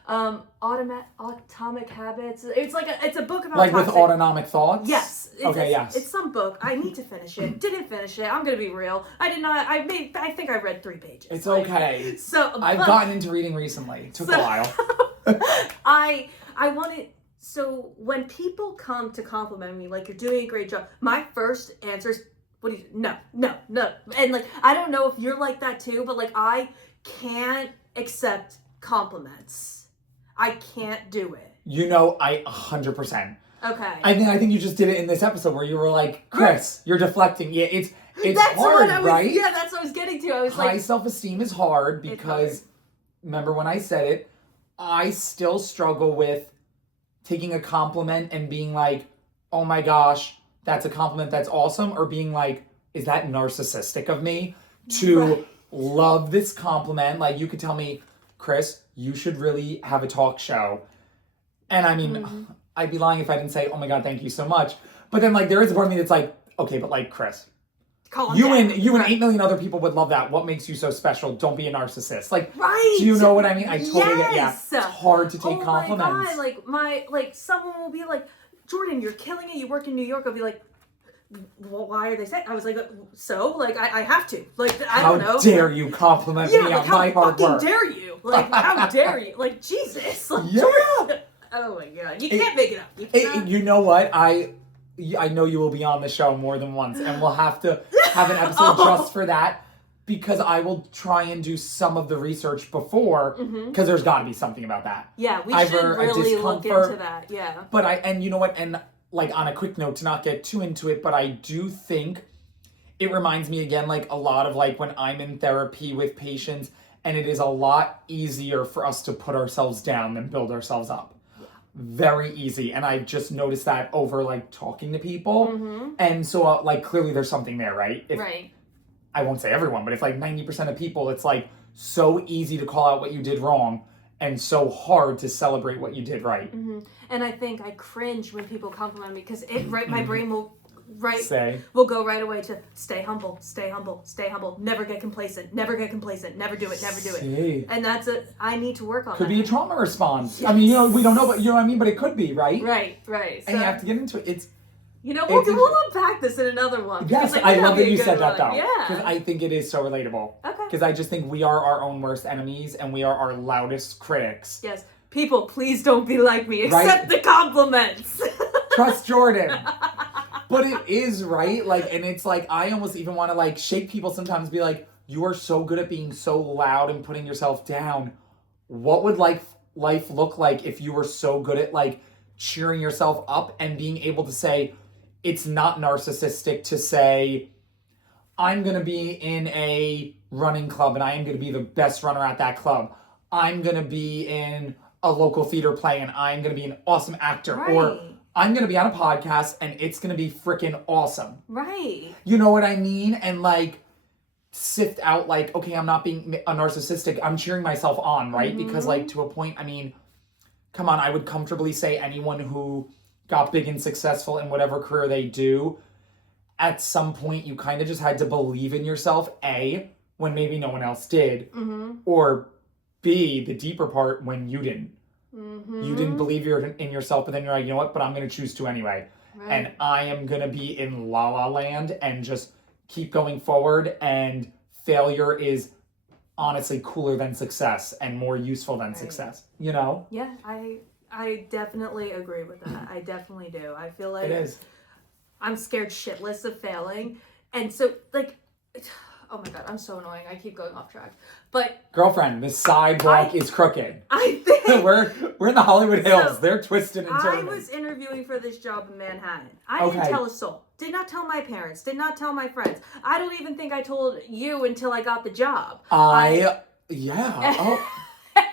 Atomic Habits. It's a book about like toxic. with autonomic thoughts. Yes. Yes. It's some book. I need to finish it. Didn't finish it. I'm gonna be real. I did not. I think I read 3 pages. It's okay. So I've gotten into reading recently. It took a while. I wanted. So when people come to compliment me, like you're doing a great job, my first answer is, "What do you? No." And like I don't know if you're like that too, but like I can't accept compliments. I can't do it. You know, I 100%. Okay. I think you just did it in this episode where you were like, Chris, you're deflecting. Yeah, it's that's hard, what I was, right? Yeah, that's what I was getting to. I was High like, self-esteem is hard because, remember when I said it, I still struggle with taking a compliment and being like, oh my gosh, that's a compliment, that's awesome, or being like, is that narcissistic of me to love this compliment? Like, you could tell me, Chris, you should really have a talk show. And I mean, I'd be lying if I didn't say, oh my God, thank you so much. But then, like, there is a part of me that's like, okay, but like, Chris, you and 8 million other people would love that. What makes you so special? Don't be a narcissist. Like, do you know what I mean? I totally get, It's hard to take compliments. Oh my God, like someone will be like, Jordan, you're killing it. You work in New York. I'll be like, well, why are they saying? I was like, so, like, I have to. Like, I don't know. How dare you compliment me on my hard work? How dare you? Like, how dare you? Like, Jesus. Like, yeah. Jordan. Oh my God. You can't make it up. You know what? I know you will be on the show more than once, and we'll have to have an episode just for that, because I will try and do some of the research before, because there's got to be something about that. Yeah, we should really look into that. Yeah. But and you know what? And like on a quick note, to not get too into it, but I do think it reminds me again, like a lot of like when I'm in therapy with patients, and it is a lot easier for us to put ourselves down than build ourselves up. Very easy. And I've just noticed that over like talking to people. And so like clearly there's something there, right? Right. I won't say everyone, but if like 90% of people, it's like so easy to call out what you did wrong and so hard to celebrate what you did right. And I think I cringe when people compliment me, because my brain will go right away to stay humble, never get complacent, never do it. And I need to work on that. Could be a trauma response. Yes. I mean, you know, we don't know, but you know what I mean? But it could be, right? Right. And you have to get into it. You know, It's we'll unpack this in another one. Yes, because I think love that'd that be you a said good that one. though. Yeah. Because I think it is so relatable. Okay. Because I just think we are our own worst enemies and we are our loudest critics. Yes. People, please don't be like me. Accept the compliments. Trust Jordan. But it is, right? Like, and it's like, I almost even want to like shake people sometimes, be like, you are so good at being so loud and putting yourself down. What would life look like if you were so good at like cheering yourself up and being able to say, it's not narcissistic to say, I'm going to be in a running club and I am going to be the best runner at that club. I'm going to be in a local theater play and I'm going to be an awesome actor. Right. Or I'm going to be on a podcast and it's going to be freaking awesome. Right. You know what I mean? And like sift out like, okay, I'm not being a narcissistic. I'm cheering myself on, right? Mm-hmm. Because like to a point, I mean, come on, I would comfortably say anyone who got big and successful in whatever career they do, at some point you kind of just had to believe in yourself, A, when maybe no one else did, or B, the deeper part, when you didn't. You didn't believe in yourself, but then you're like, you know what, but I'm going to choose to anyway. Right. And I am going to be in la la land and just keep going forward, and failure is honestly cooler than success and more useful than success, you know? Yeah, I definitely agree with that. I definitely do. I feel like it is. I'm scared shitless of failing. And so, like, oh my God, I'm so annoying. I keep going off track. But girlfriend, the sidewalk is crooked. I think we're in the Hollywood Hills. So, they're twisted and turning. I was interviewing for this job in Manhattan. I didn't tell a soul. Did not tell my parents. Did not tell my friends. I don't even think I told you until I got the job. Yeah. Oh.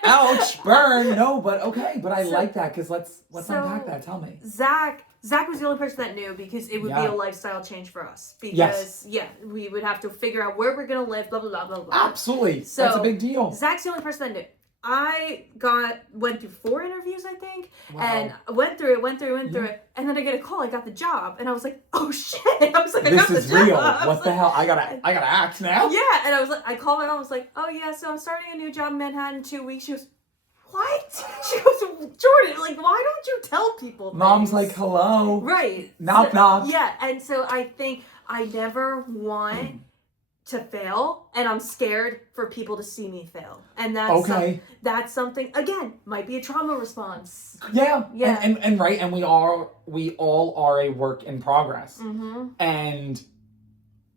Ouch, burn. No, but okay. But I like that because let's unpack that. Tell me. Zach was the only person that knew because it would be a lifestyle change for us. Because, we would have to figure out where we're going to live, blah, blah, blah, blah, blah. Absolutely. So, that's a big deal. Zach's the only person that knew. I went through 4 interviews, I think, and went through it, and then I get a call. I got the job, and I was like, "Oh shit!" I was like, "I got the job." This is real. What the hell? I gotta act now. Yeah, and I was like, I called my mom. I was like, "Oh yeah, so I'm starting a new job in Manhattan in 2 weeks." She goes, "What?" She goes, "Jordan, like, why don't you tell people?" Mom's like, "Hello." Right. Knock knock. Yeah, and so I think I never want to fail, and I'm scared for people to see me fail, and that's something again might be a trauma response. Yeah. And right, and we all are a work in progress, and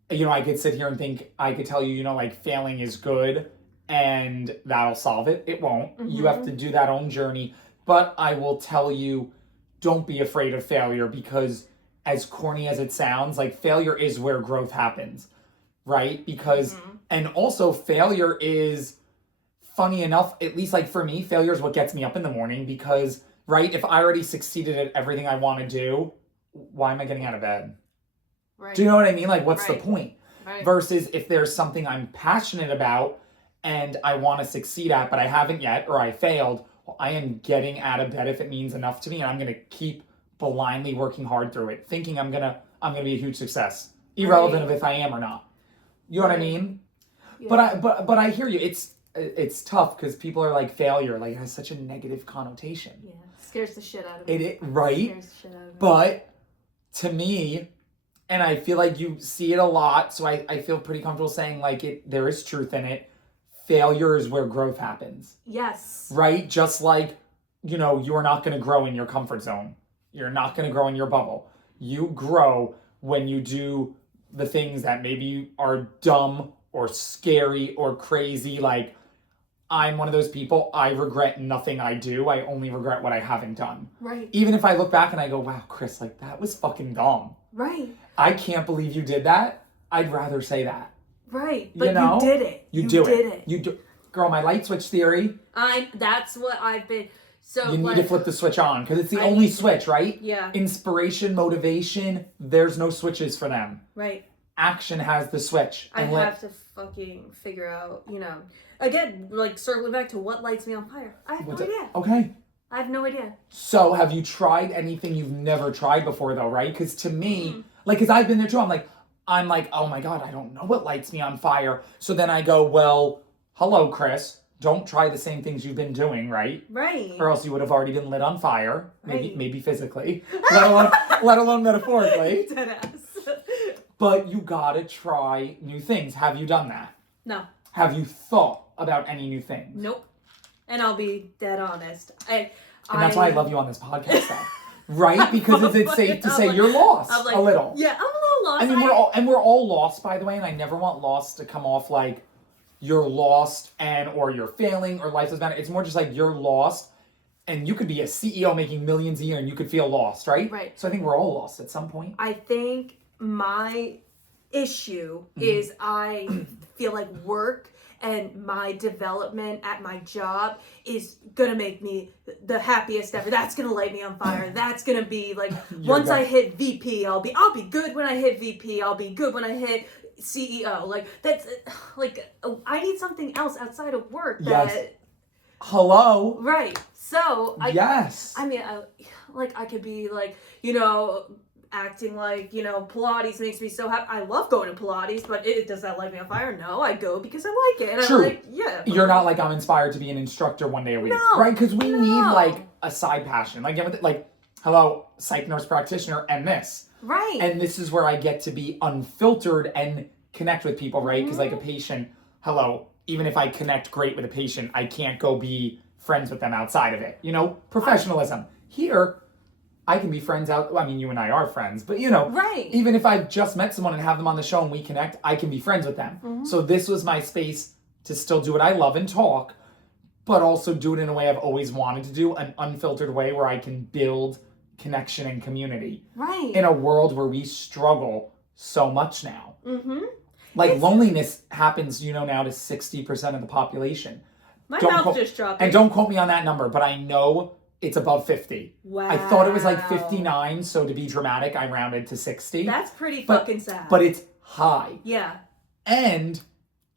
you know, I could sit here and think, I could tell you, you know, like failing is good and that'll solve it. It won't. You have to do that own journey. But I will tell you, don't be afraid of failure, because as corny as it sounds, like failure is where growth happens. Right? Because, and also failure is, funny enough, at least like for me, failure is what gets me up in the morning, because, right, if I already succeeded at everything I want to do, why am I getting out of bed? Right. Do you know what I mean? Like, what's the point? Right. Versus if there's something I'm passionate about and I want to succeed at, but I haven't yet, or I failed, well, I am getting out of bed if it means enough to me, and I'm going to keep blindly working hard through it, thinking I'm gonna be a huge success, irrelevant of if I am or not. You know what I mean? Yeah. But I hear you. It's tough because people are like, failure like has such a negative connotation. Yeah, scares the shit out of me. Right? Scares the shit out of me. But to me, and I feel like you see it a lot, so I feel pretty comfortable saying like there is truth in it. Failure is where growth happens. Yes. Right? Just like, you know, you are not going to grow in your comfort zone. You're not going to grow in your bubble. You grow when you do the things that maybe are dumb or scary or crazy. Like, I'm one of those people, I regret nothing I do. I only regret what I haven't done. Right. Even if I look back and I go, wow, Chris, like, that was fucking dumb. Right. I can't believe you did that. I'd rather say that. Right. But you did it. You did it. You do. Girl, my light switch theory. That's what I've been... So you need to flip the switch on, because it's the only switch, right? Yeah. Inspiration, motivation, there's no switches for them. Right. Action has the switch. I have to fucking figure out, you know, again, like circling back to what lights me on fire. I have no idea. Okay. I have no idea. So have you tried anything you've never tried before though, right? Because to me, like, because I've been there too, I'm like, oh my God, I don't know what lights me on fire. So then I go, well, hello, Chris. don't try the same things you've been doing, right? Right. Or else you would have already been lit on fire, Right. maybe physically, let alone metaphorically. Deadass. But you gotta try new things. Have you done that? No. Have you thought about any new things? Nope. And I'll be dead honest. And that's why I love you on this podcast, though. Right? Because it's safe to say like, you're lost I'm like, a little. Yeah, I'm a little lost. I mean, we're all lost, by the way, and I never want lost to come off like you're lost or you're failing or life doesn't matter. It's more just like you're lost, and you could be a CEO making millions a year and you could feel lost, right? Right. So I think we're all lost at some point. I think my issue is I feel like work and my development at my job is gonna make me the happiest ever. That's gonna light me on fire. That's gonna be like once I hit VP, I'll be good when I hit VP. I'll be good when I hit CEO. Like that's like I need something else outside of work. Yes. Hello. Right. So Yes. I mean, I could be like, acting like, Pilates makes me so happy. I love going to Pilates, but does that light me on fire? No, I go because I like it. And True. I'm like, yeah. You're not like, I'm inspired to be an instructor one day a week. No, right? Because we no. need like a side passion. Like, hello, psych nurse practitioner and this. Right. And this is where I get to be unfiltered and connect with people, right? Because like a patient, hello, even if I connect great with a patient, I can't go be friends with them outside of it. Professionalism. Here, I can be friends I mean, you and I are friends, but Right. even if I've just met someone and have them on the show and we connect, I can be friends with them. Mm-hmm. So this was my space to still do what I love and talk, but also do it in a way I've always wanted to do, an unfiltered way where I can build connection and community. Right. In a world where we struggle so much now. Mm-hmm. Like loneliness happens, now to 60% of the population. My mouth just dropped. And don't quote me on that number, but I know it's above 50. Wow. I thought it was like 59, so to be dramatic, I rounded to 60. That's pretty fucking sad. But it's high. Yeah. And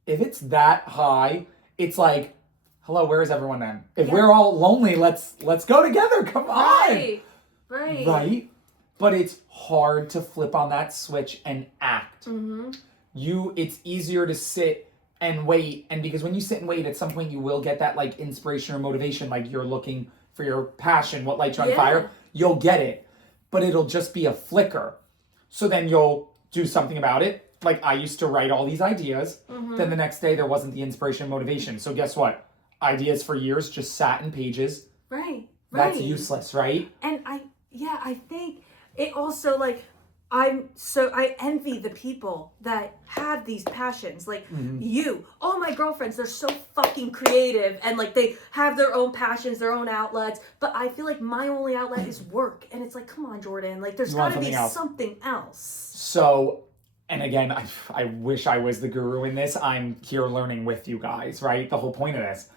if it's that high, it's like, hello, where is everyone then? If Yeah. we're all lonely, let's go together. Come on. Right. Right? But it's hard to flip on that switch and act. Mm-hmm. It's easier to sit and wait. And because when you sit and wait, at some point you will get that like inspiration or motivation, like you're looking for your passion, what lights you on fire, you'll get it. But it'll just be a flicker. So then you'll do something about it. Like I used to write all these ideas. Mm-hmm. Then the next day there wasn't the inspiration and motivation. So guess what? Ideas for years just sat in pages. Right. That's useless, right? And I think it also like I envy the people that have these passions. Like all my girlfriends, they're so fucking creative and like they have their own passions, their own outlets. But I feel like my only outlet is work. And it's like, come on, Jordan, like there's gotta be something else. So, and again, I wish I was the guru in this. I'm here learning with you guys, right? The whole point of this.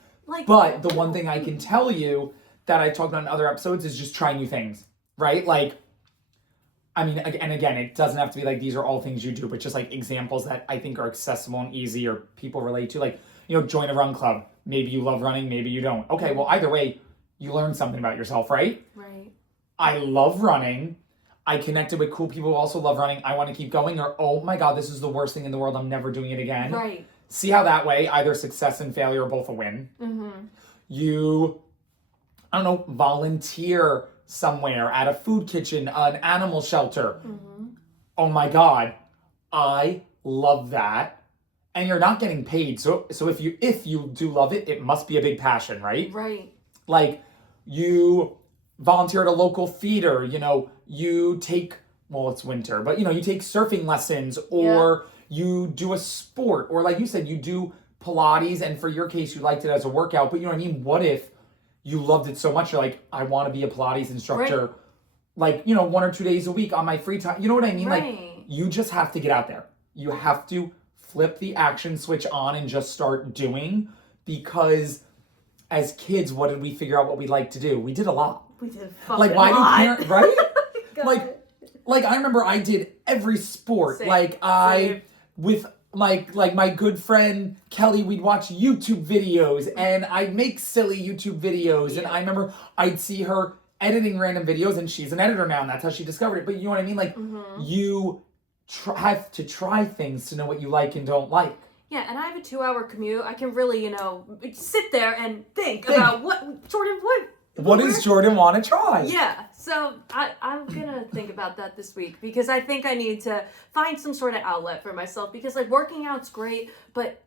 But the one thing I can tell you that I talked about in other episodes is just try new things, right? Like, I mean, and again, it doesn't have to be like these are all things you do, but just like examples that I think are accessible and easy or people relate to. Like, join a run club. Maybe you love running, maybe you don't. Okay, well, either way, you learn something about yourself, right? Right. I love running. I connected with cool people who also love running. I want to keep going. Or, oh my God, this is the worst thing in the world. I'm never doing it again. Right. See how that way, either success and failure are both a win. Mm-hmm. You, I don't know, volunteer somewhere at a food kitchen, an animal shelter. Mm-hmm. Oh my God, I love that. And you're not getting paid. So if you do love it, it must be a big passion, right? Right. Like you volunteer at a local theater, you take, well, it's winter, but you take surfing lessons or you do a sport, or like you said, you do Pilates, and for your case, you liked it as a workout, but you know what I mean? What if you loved it so much, you're like, I want to be a Pilates instructor, like, 1 or 2 days a week on my free time. You know what I mean? Right. Like, you just have to get out there. You have to flip the action switch on and just start doing, because as kids, what did we figure out what we like to do? We did a lot. We did fucking like, why lot. do parents, right? God. like I remember I did every sport. Same. With like my good friend Kelly, we'd watch YouTube videos and I'd make silly YouTube videos. And I remember I'd see her editing random videos, and she's an editor now, and that's how she discovered it. But you know what I mean? Like, you have to try things to know what you like and don't like. Yeah, and I have a 2-hour commute. I can really, sit there and think about what does Jordan want to try? Yeah, so I'm gonna think about that this week because I think I need to find some sort of outlet for myself because like working out's great, but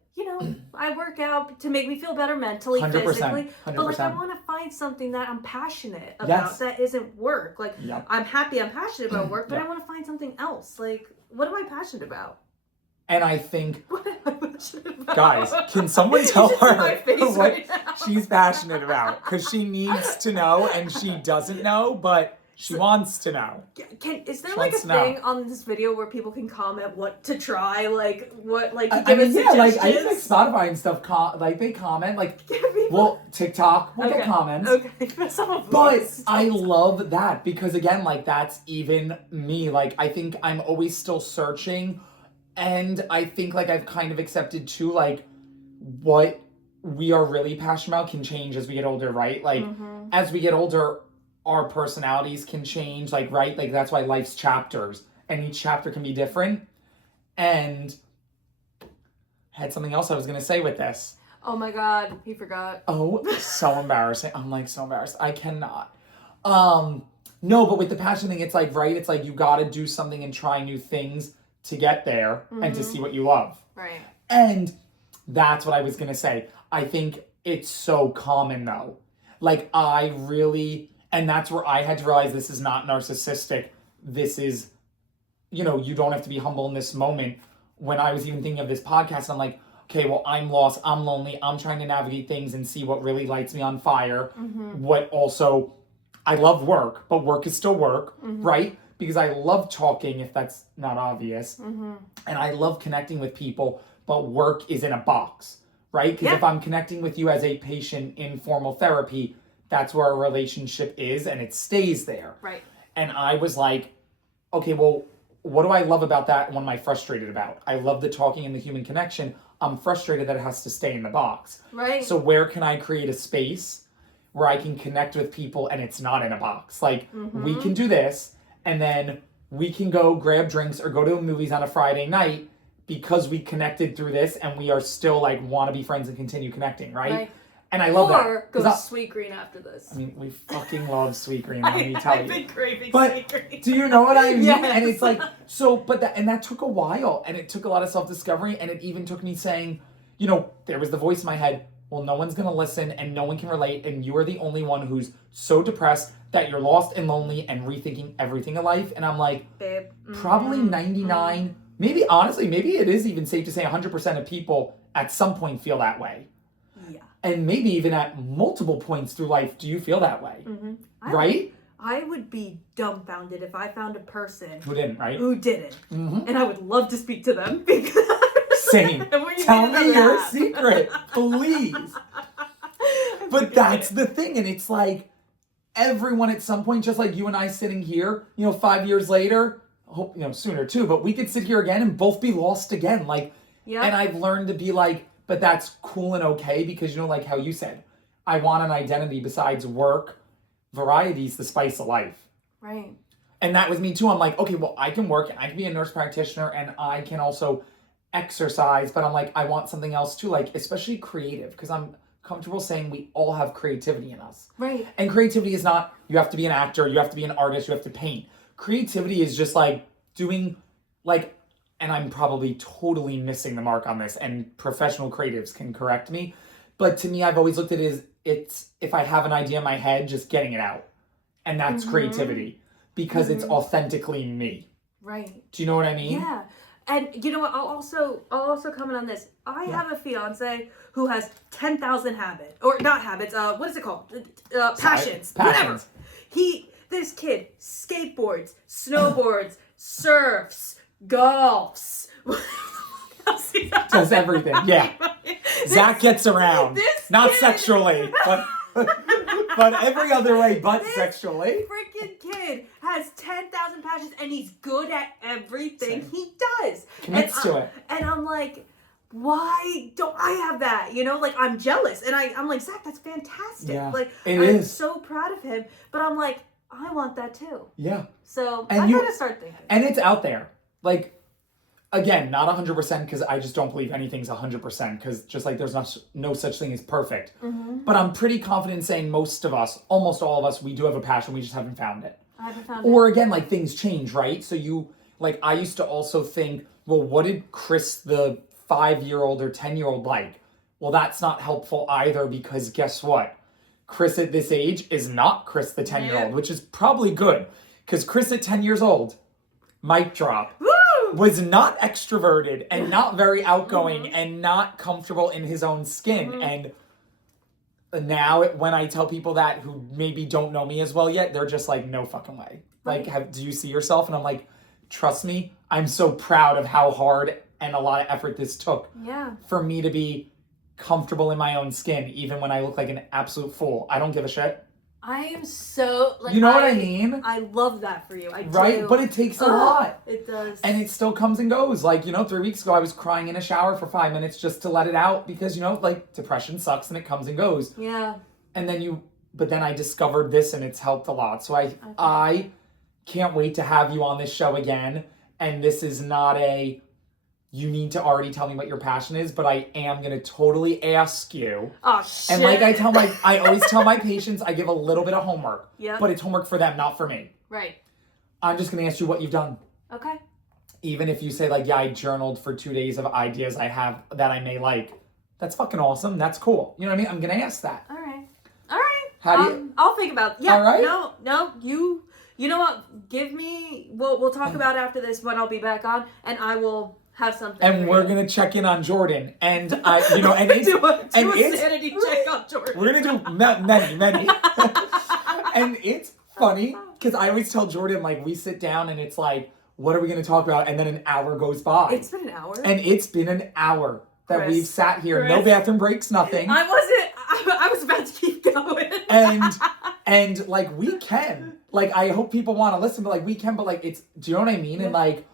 I work out to make me feel better mentally, 100%, physically. 100%. But like I want to find something that I'm passionate about Yes. that isn't work. Like Yep. I'm passionate about work, but Yep. I want to find something else. Like what am I passionate about? And I think, What am I passionate about? guys, can someone tell You should see her my face what right now. she's passionate about? Because she needs to know and she doesn't know, but she wants to know. Is there She like a wants to know. thing on this video where people can comment what to try, like what, like I give mean, us yeah, like I suggestions? think like Spotify and stuff, like they comment, like, Give me- well, TikTok, we'll get Okay. comments. Okay, some of But us. I love that because again, like that's even me. Like I think I'm always still searching, and I think like I've kind of accepted too, like what we are really passionate about can change as we get older, right? Like as we get older, our personalities can change, like right? Like that's why life's chapters, and each chapter can be different. And I had something else I was gonna say with this. Oh my god, he forgot. Oh, so embarrassing. I'm like so embarrassed. I cannot. No, but with the passion thing, it's like, right? It's like you gotta do something and try new things to get there and to see what you love. Right. And that's what I was gonna say. I think it's so common though. Like I really, and that's where I had to realize this is not narcissistic. This is, you don't have to be humble in this moment. When I was even thinking of this podcast, I'm like, okay, well, I'm lost, I'm lonely, I'm trying to navigate things and see what really lights me on fire. What also, I love work, but work is still work, right? Because I love talking, if that's not obvious. And I love connecting with people, but work is in a box, right? Because if I'm connecting with you as a patient in formal therapy, that's where a relationship is and it stays there. Right. And I was like, okay, well, what do I love about that and what am I frustrated about? I love the talking and the human connection. I'm frustrated that it has to stay in the box. Right. So where can I create a space where I can connect with people and it's not in a box? Like we can do this and then we can go grab drinks or go to the movies on a Friday night because we connected through this and we are still like want to be friends and continue connecting, right? And I love or that. go Sweet Green after this. I mean, we fucking love Sweet Green, let me tell I've you. been craving But Sweet Green. do you know what I mean? Yes. And it's like, so, but that took a while and it took a lot of self-discovery and it even took me saying, there was the voice in my head, well, no one's gonna listen and no one can relate and you are the only one who's so depressed that you're lost and lonely and rethinking everything in life. And I'm like, Babe. probably 99, maybe honestly, maybe it is even safe to say 100% of people at some point feel that way. Yeah. And maybe even at multiple points through life, do you feel that way? Right? I would be dumbfounded if I found a person Who didn't, right? who didn't. And I would love to speak to them because... Same. And when you Tell need to me your laugh. secret, please. But that's the thing, and it's like everyone at some point, just like you and I sitting here, 5 years later, hope sooner too, but we could sit here again and both be lost again. Like, Yeah. and I've learned to be like, but that's cool and okay because like how you said, I want an identity besides work. Variety's the spice of life. Right. And that was me too. I'm like, okay, well, I can work and I can be a nurse practitioner and I can also exercise, but I'm like, I want something else too, like especially creative, because I'm comfortable saying we all have creativity in us. Right. And creativity is not, you have to be an actor, you have to be an artist, you have to paint. Creativity is just like doing like, and I'm probably totally missing the mark on this, and professional creatives can correct me, but to me, I've always looked at it as it's if I have an idea in my head, just getting it out. And that's creativity because it's authentically me. Right. Do you know what I mean? Yeah. And you know what? I'll also comment on this. I have a fiance who has 10,000 habits, or not habits. What is it called? Passions. Whatever. This kid skateboards, snowboards, surfs, golfs. Does everything. Yeah. Zach gets around. this Not kid- sexually, but every other way but sexually. Freaking kid has 10,000 passions and he's good at everything he does. Commits to it. And I'm like, why don't I have that? Like I'm jealous. And I'm like, Zach, that's fantastic. Yeah, Like it I'm is. so proud of him. But I'm like, I want that too. Yeah. So And I you- gotta start thinking. And it's out there. Like, again, not 100% because I just don't believe anything's 100% because just like there's no such thing as perfect. But I'm pretty confident in saying most of us, almost all of us, we do have a passion. We just haven't found it. I haven't found it. Or again, like things change, right? So like I used to also think, well, what did Chris, the 5-year-old or 10-year-old like? Well, that's not helpful either because guess what? Chris at this age is not Chris the 10-year-old, which is probably good because Chris at 10 years old, mic drop, was not extroverted and not very outgoing and not comfortable in his own skin. And now when I tell people that who maybe don't know me as well yet, they're just like, no fucking way. Like, do you see yourself? And I'm like, trust me, I'm so proud of how hard and a lot of effort this took for me to be comfortable in my own skin, even when I look like an absolute fool. I don't give a shit. I am so like, you know what I mean? I love that for you. I do. Right? But it takes a lot. It does. And it still comes and goes. Like, 3 weeks ago, I was crying in a shower for 5 minutes just to let it out because, like, depression sucks and it comes and goes. Yeah. And then but then I discovered this and it's helped a lot. So I can't wait to have you on this show again. And this is not you need to already tell me what your passion is, but I am going to totally ask you. Oh, shit. And like I always tell my patients, I give a little bit of homework. Yeah. But it's homework for them, not for me. Right. I'm just going to ask you what you've done. Okay. Even if you say like, yeah, I journaled for 2 days of ideas I have that I may like. That's fucking awesome. That's cool. You know what I mean? I'm going to ask that. All right. How do you? I'll think about it. Yeah. All right. No, you know what? Give me, we'll talk about after this when I'll be back on, and I will have something. And we're going to check in on Jordan. And and it's, do a sanity check on Jordan. We're going to do many. And it's funny because I always tell Jordan, like, we sit down and it's like, what are we going to talk about? And then an hour goes by. It's been an hour. And it's been an hour that Chris, we've sat here. No bathroom breaks, nothing. I was about to keep going. and like we can. Like I hope people want to listen, but like we can, but like it's, do you know what I mean? Yeah. And like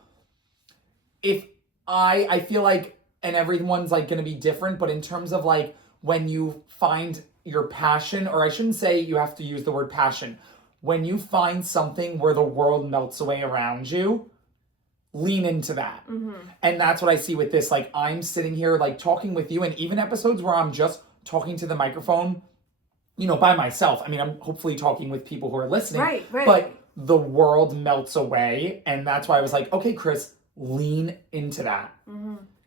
if I feel like, and everyone's like going to be different, but in terms of like when you find your passion, or I shouldn't say you have to use the word passion, when you find something where the world melts away around you, lean into that. And that's what I see with this. Like I'm sitting here like talking with you, and even episodes where I'm just talking to the microphone, by myself. I mean, I'm hopefully talking with people who are listening. Right. But the world melts away. And that's why I was like, okay, Chris, lean into that.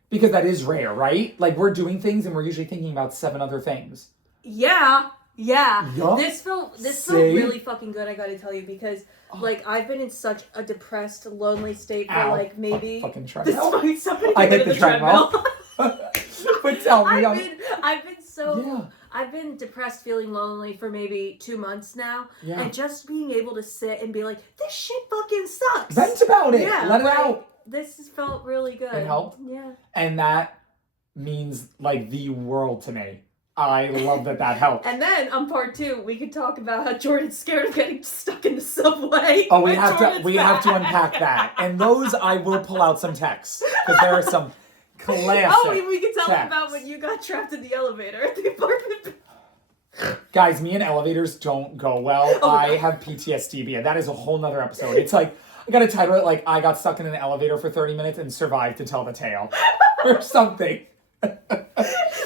Because that is rare, right? Like we're doing things and we're usually thinking about 7 other things. Yeah. Yup. This felt really fucking good, I gotta tell you, because like I've been in such a depressed, lonely state for like maybe fucking treadmill. I hit the treadmill. But tell me, I've been depressed, feeling lonely for maybe 2 months now. Yeah. And just being able to sit and be like, this shit fucking sucks. Vent about it. Yeah, let it out. This has felt really good. It helped? Yeah. And that means like the world to me. I love that helped. And then on part 2, we could talk about how Jordan's scared of getting stuck in the subway. Oh, we have to unpack that. And those I will pull out some texts because there are some classic. Oh, we can tell them about when you got trapped in the elevator at the apartment. Guys, me and elevators don't go well. I have PTSD, but that is a whole nother episode. It's like, I gotta title it like I got stuck in an elevator for 30 minutes and survived to tell the tale. Or something.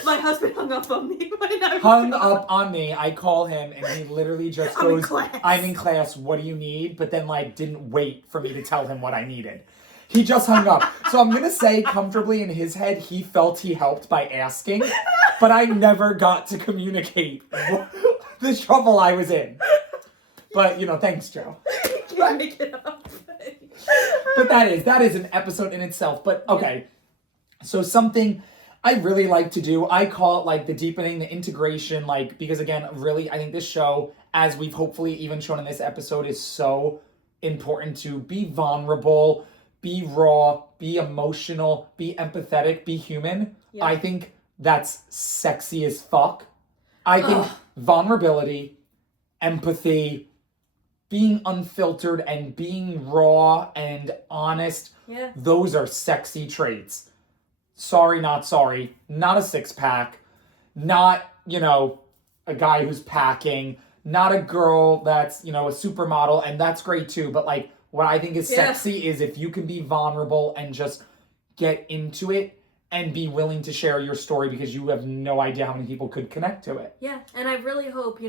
My husband hung up on me when I was I call him and he literally just goes, I'm in class, what do you need? But then like didn't wait for me to tell him what I needed. He just hung up. So I'm gonna say comfortably in his head, he felt he helped by asking, but I never got to communicate the trouble I was in. But thanks, Joe. You can't make it up. But that is an episode in itself. But okay, so something I really like to do, I call it like the deepening, the integration, like, because again, really, I think this show, as we've hopefully even shown in this episode, is so important to be vulnerable, be raw, be emotional, be empathetic, be human. Yeah. I think that's sexy as fuck. I think vulnerability, empathy, being unfiltered and being raw and honest, those are sexy traits. Sorry, not sorry. Not a 6-pack. Not, a guy who's packing. Not a girl that's, a supermodel. And that's great too. But like, what I think is sexy is if you can be vulnerable and just get into it and be willing to share your story because you have no idea how many people could connect to it. Yeah, and I really hope,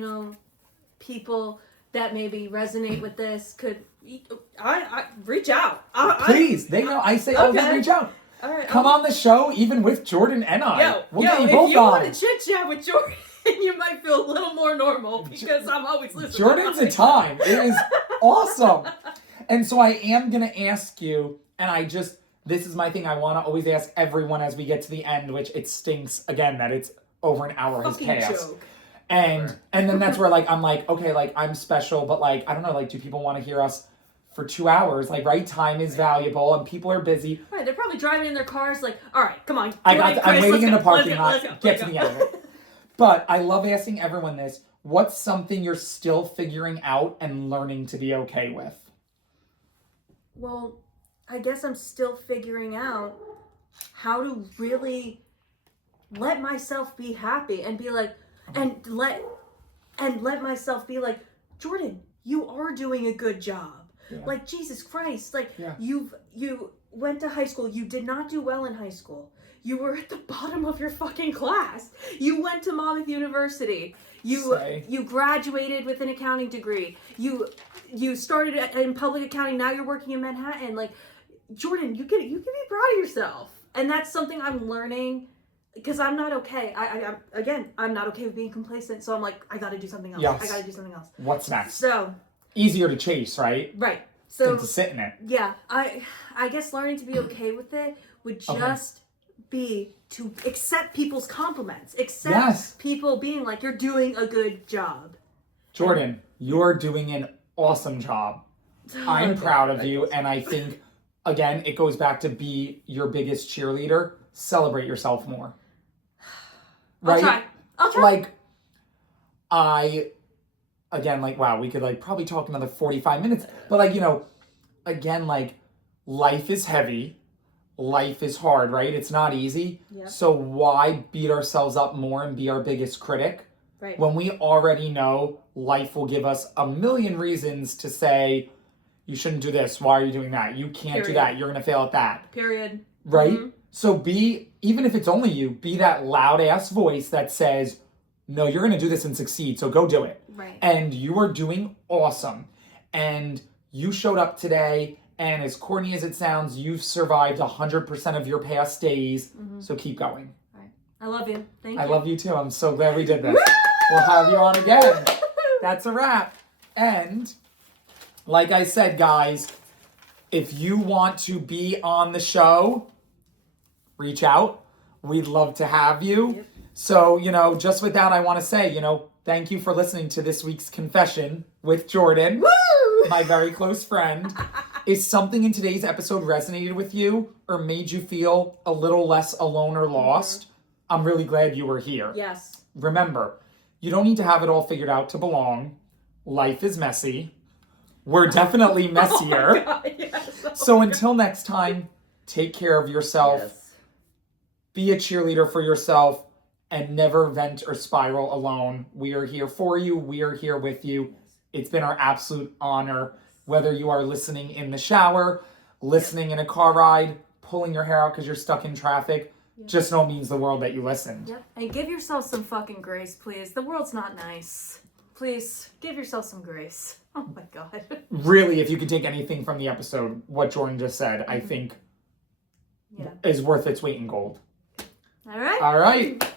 people that maybe resonate with this could I reach out. Please, they know. I say, Okay. reach out. All right, Come on the show, even with Jordan and I. We'll get you if both you on. want to chit chat with Jordan, you might feel a little more normal because I'm always listening. Jordan's a time. It is awesome. And so I am going to ask you, and this is my thing. I want to always ask everyone as we get to the end, which it stinks again that it's over an hour has Fucking passed. joke. And then that's where I'm like, okay, I'm special, but I don't know, do people want to hear us for 2 hours? Right? Time is valuable and people are busy. Right, they're probably driving in their cars all right, come on. I'm waiting in the parking lot. Let's go. Get to the end of it. But I love asking everyone this. What's something you're still figuring out and learning to be okay with? Well, I guess I'm still figuring out how to really let myself be happy and be and let myself be Jordan, you are doing a good job. Yeah. Jesus Christ, Yeah. you went to high school, you did not do well in high school. You were at the bottom of your fucking class. You went to Monmouth University. You graduated with an accounting degree. You started in public accounting. Now you're working in Manhattan. Jordan, you can be proud of yourself. And that's something I'm learning because I'm not okay. I'm not okay with being complacent. So I'm I got to do something else. Yes. I got to do something else. What's next? So Easier to chase, right? right. So Than to sit in it. yeah, I guess learning to be okay with it would just be to accept people's compliments, accept people being you're doing a good job. Jordan, you're doing an awesome job. I'm proud of you, and I think, again, it goes back to be your biggest cheerleader. Celebrate yourself more. Right? I'll try. Wow, we could probably talk another 45 minutes. But again, life is heavy. Life is hard, right? It's not easy. Yep. So why beat ourselves up more and be our biggest critic? Right. When we already know life will give us a million reasons to say, you shouldn't do this. Why are you doing that? You can't do that. You're going to fail at that. Period. Right? Mm-hmm. So even if it's only you, be that loud ass voice that says, no, you're going to do this and succeed. So go do it. Right. And you are doing awesome. And you showed up today. And as corny as it sounds, you've survived 100% of your past days. Mm-hmm. So keep going. Right. I love you. Thank you. I love you too. I'm so glad we did this. We'll have you on again. That's a wrap. And like I said, guys, if you want to be on the show, reach out. We'd love to have you. Yep. So, just with that, I want to say, thank you for listening to this week's Confession with Jordan, my very close friend. If something in today's episode resonated with you or made you feel a little less alone or lost, I'm really glad you were here. Yes. Remember, you don't need to have it all figured out to belong. Life is messy. We're definitely messier. Oh my God, yes. So until next time, take care of yourself. Yes. Be a cheerleader for yourself and never vent or spiral alone. We are here for you. We are here with you. It's been our absolute honor. Whether you are listening in the shower, listening in a car ride, pulling your hair out because you're stuck in traffic, just know it means the world that you listened. Yep. And give yourself some fucking grace, please. The world's not nice. Please, give yourself some grace. Oh my God. Really, if you can take anything from the episode, what Jordan just said, I think is worth its weight in gold. All right. All right.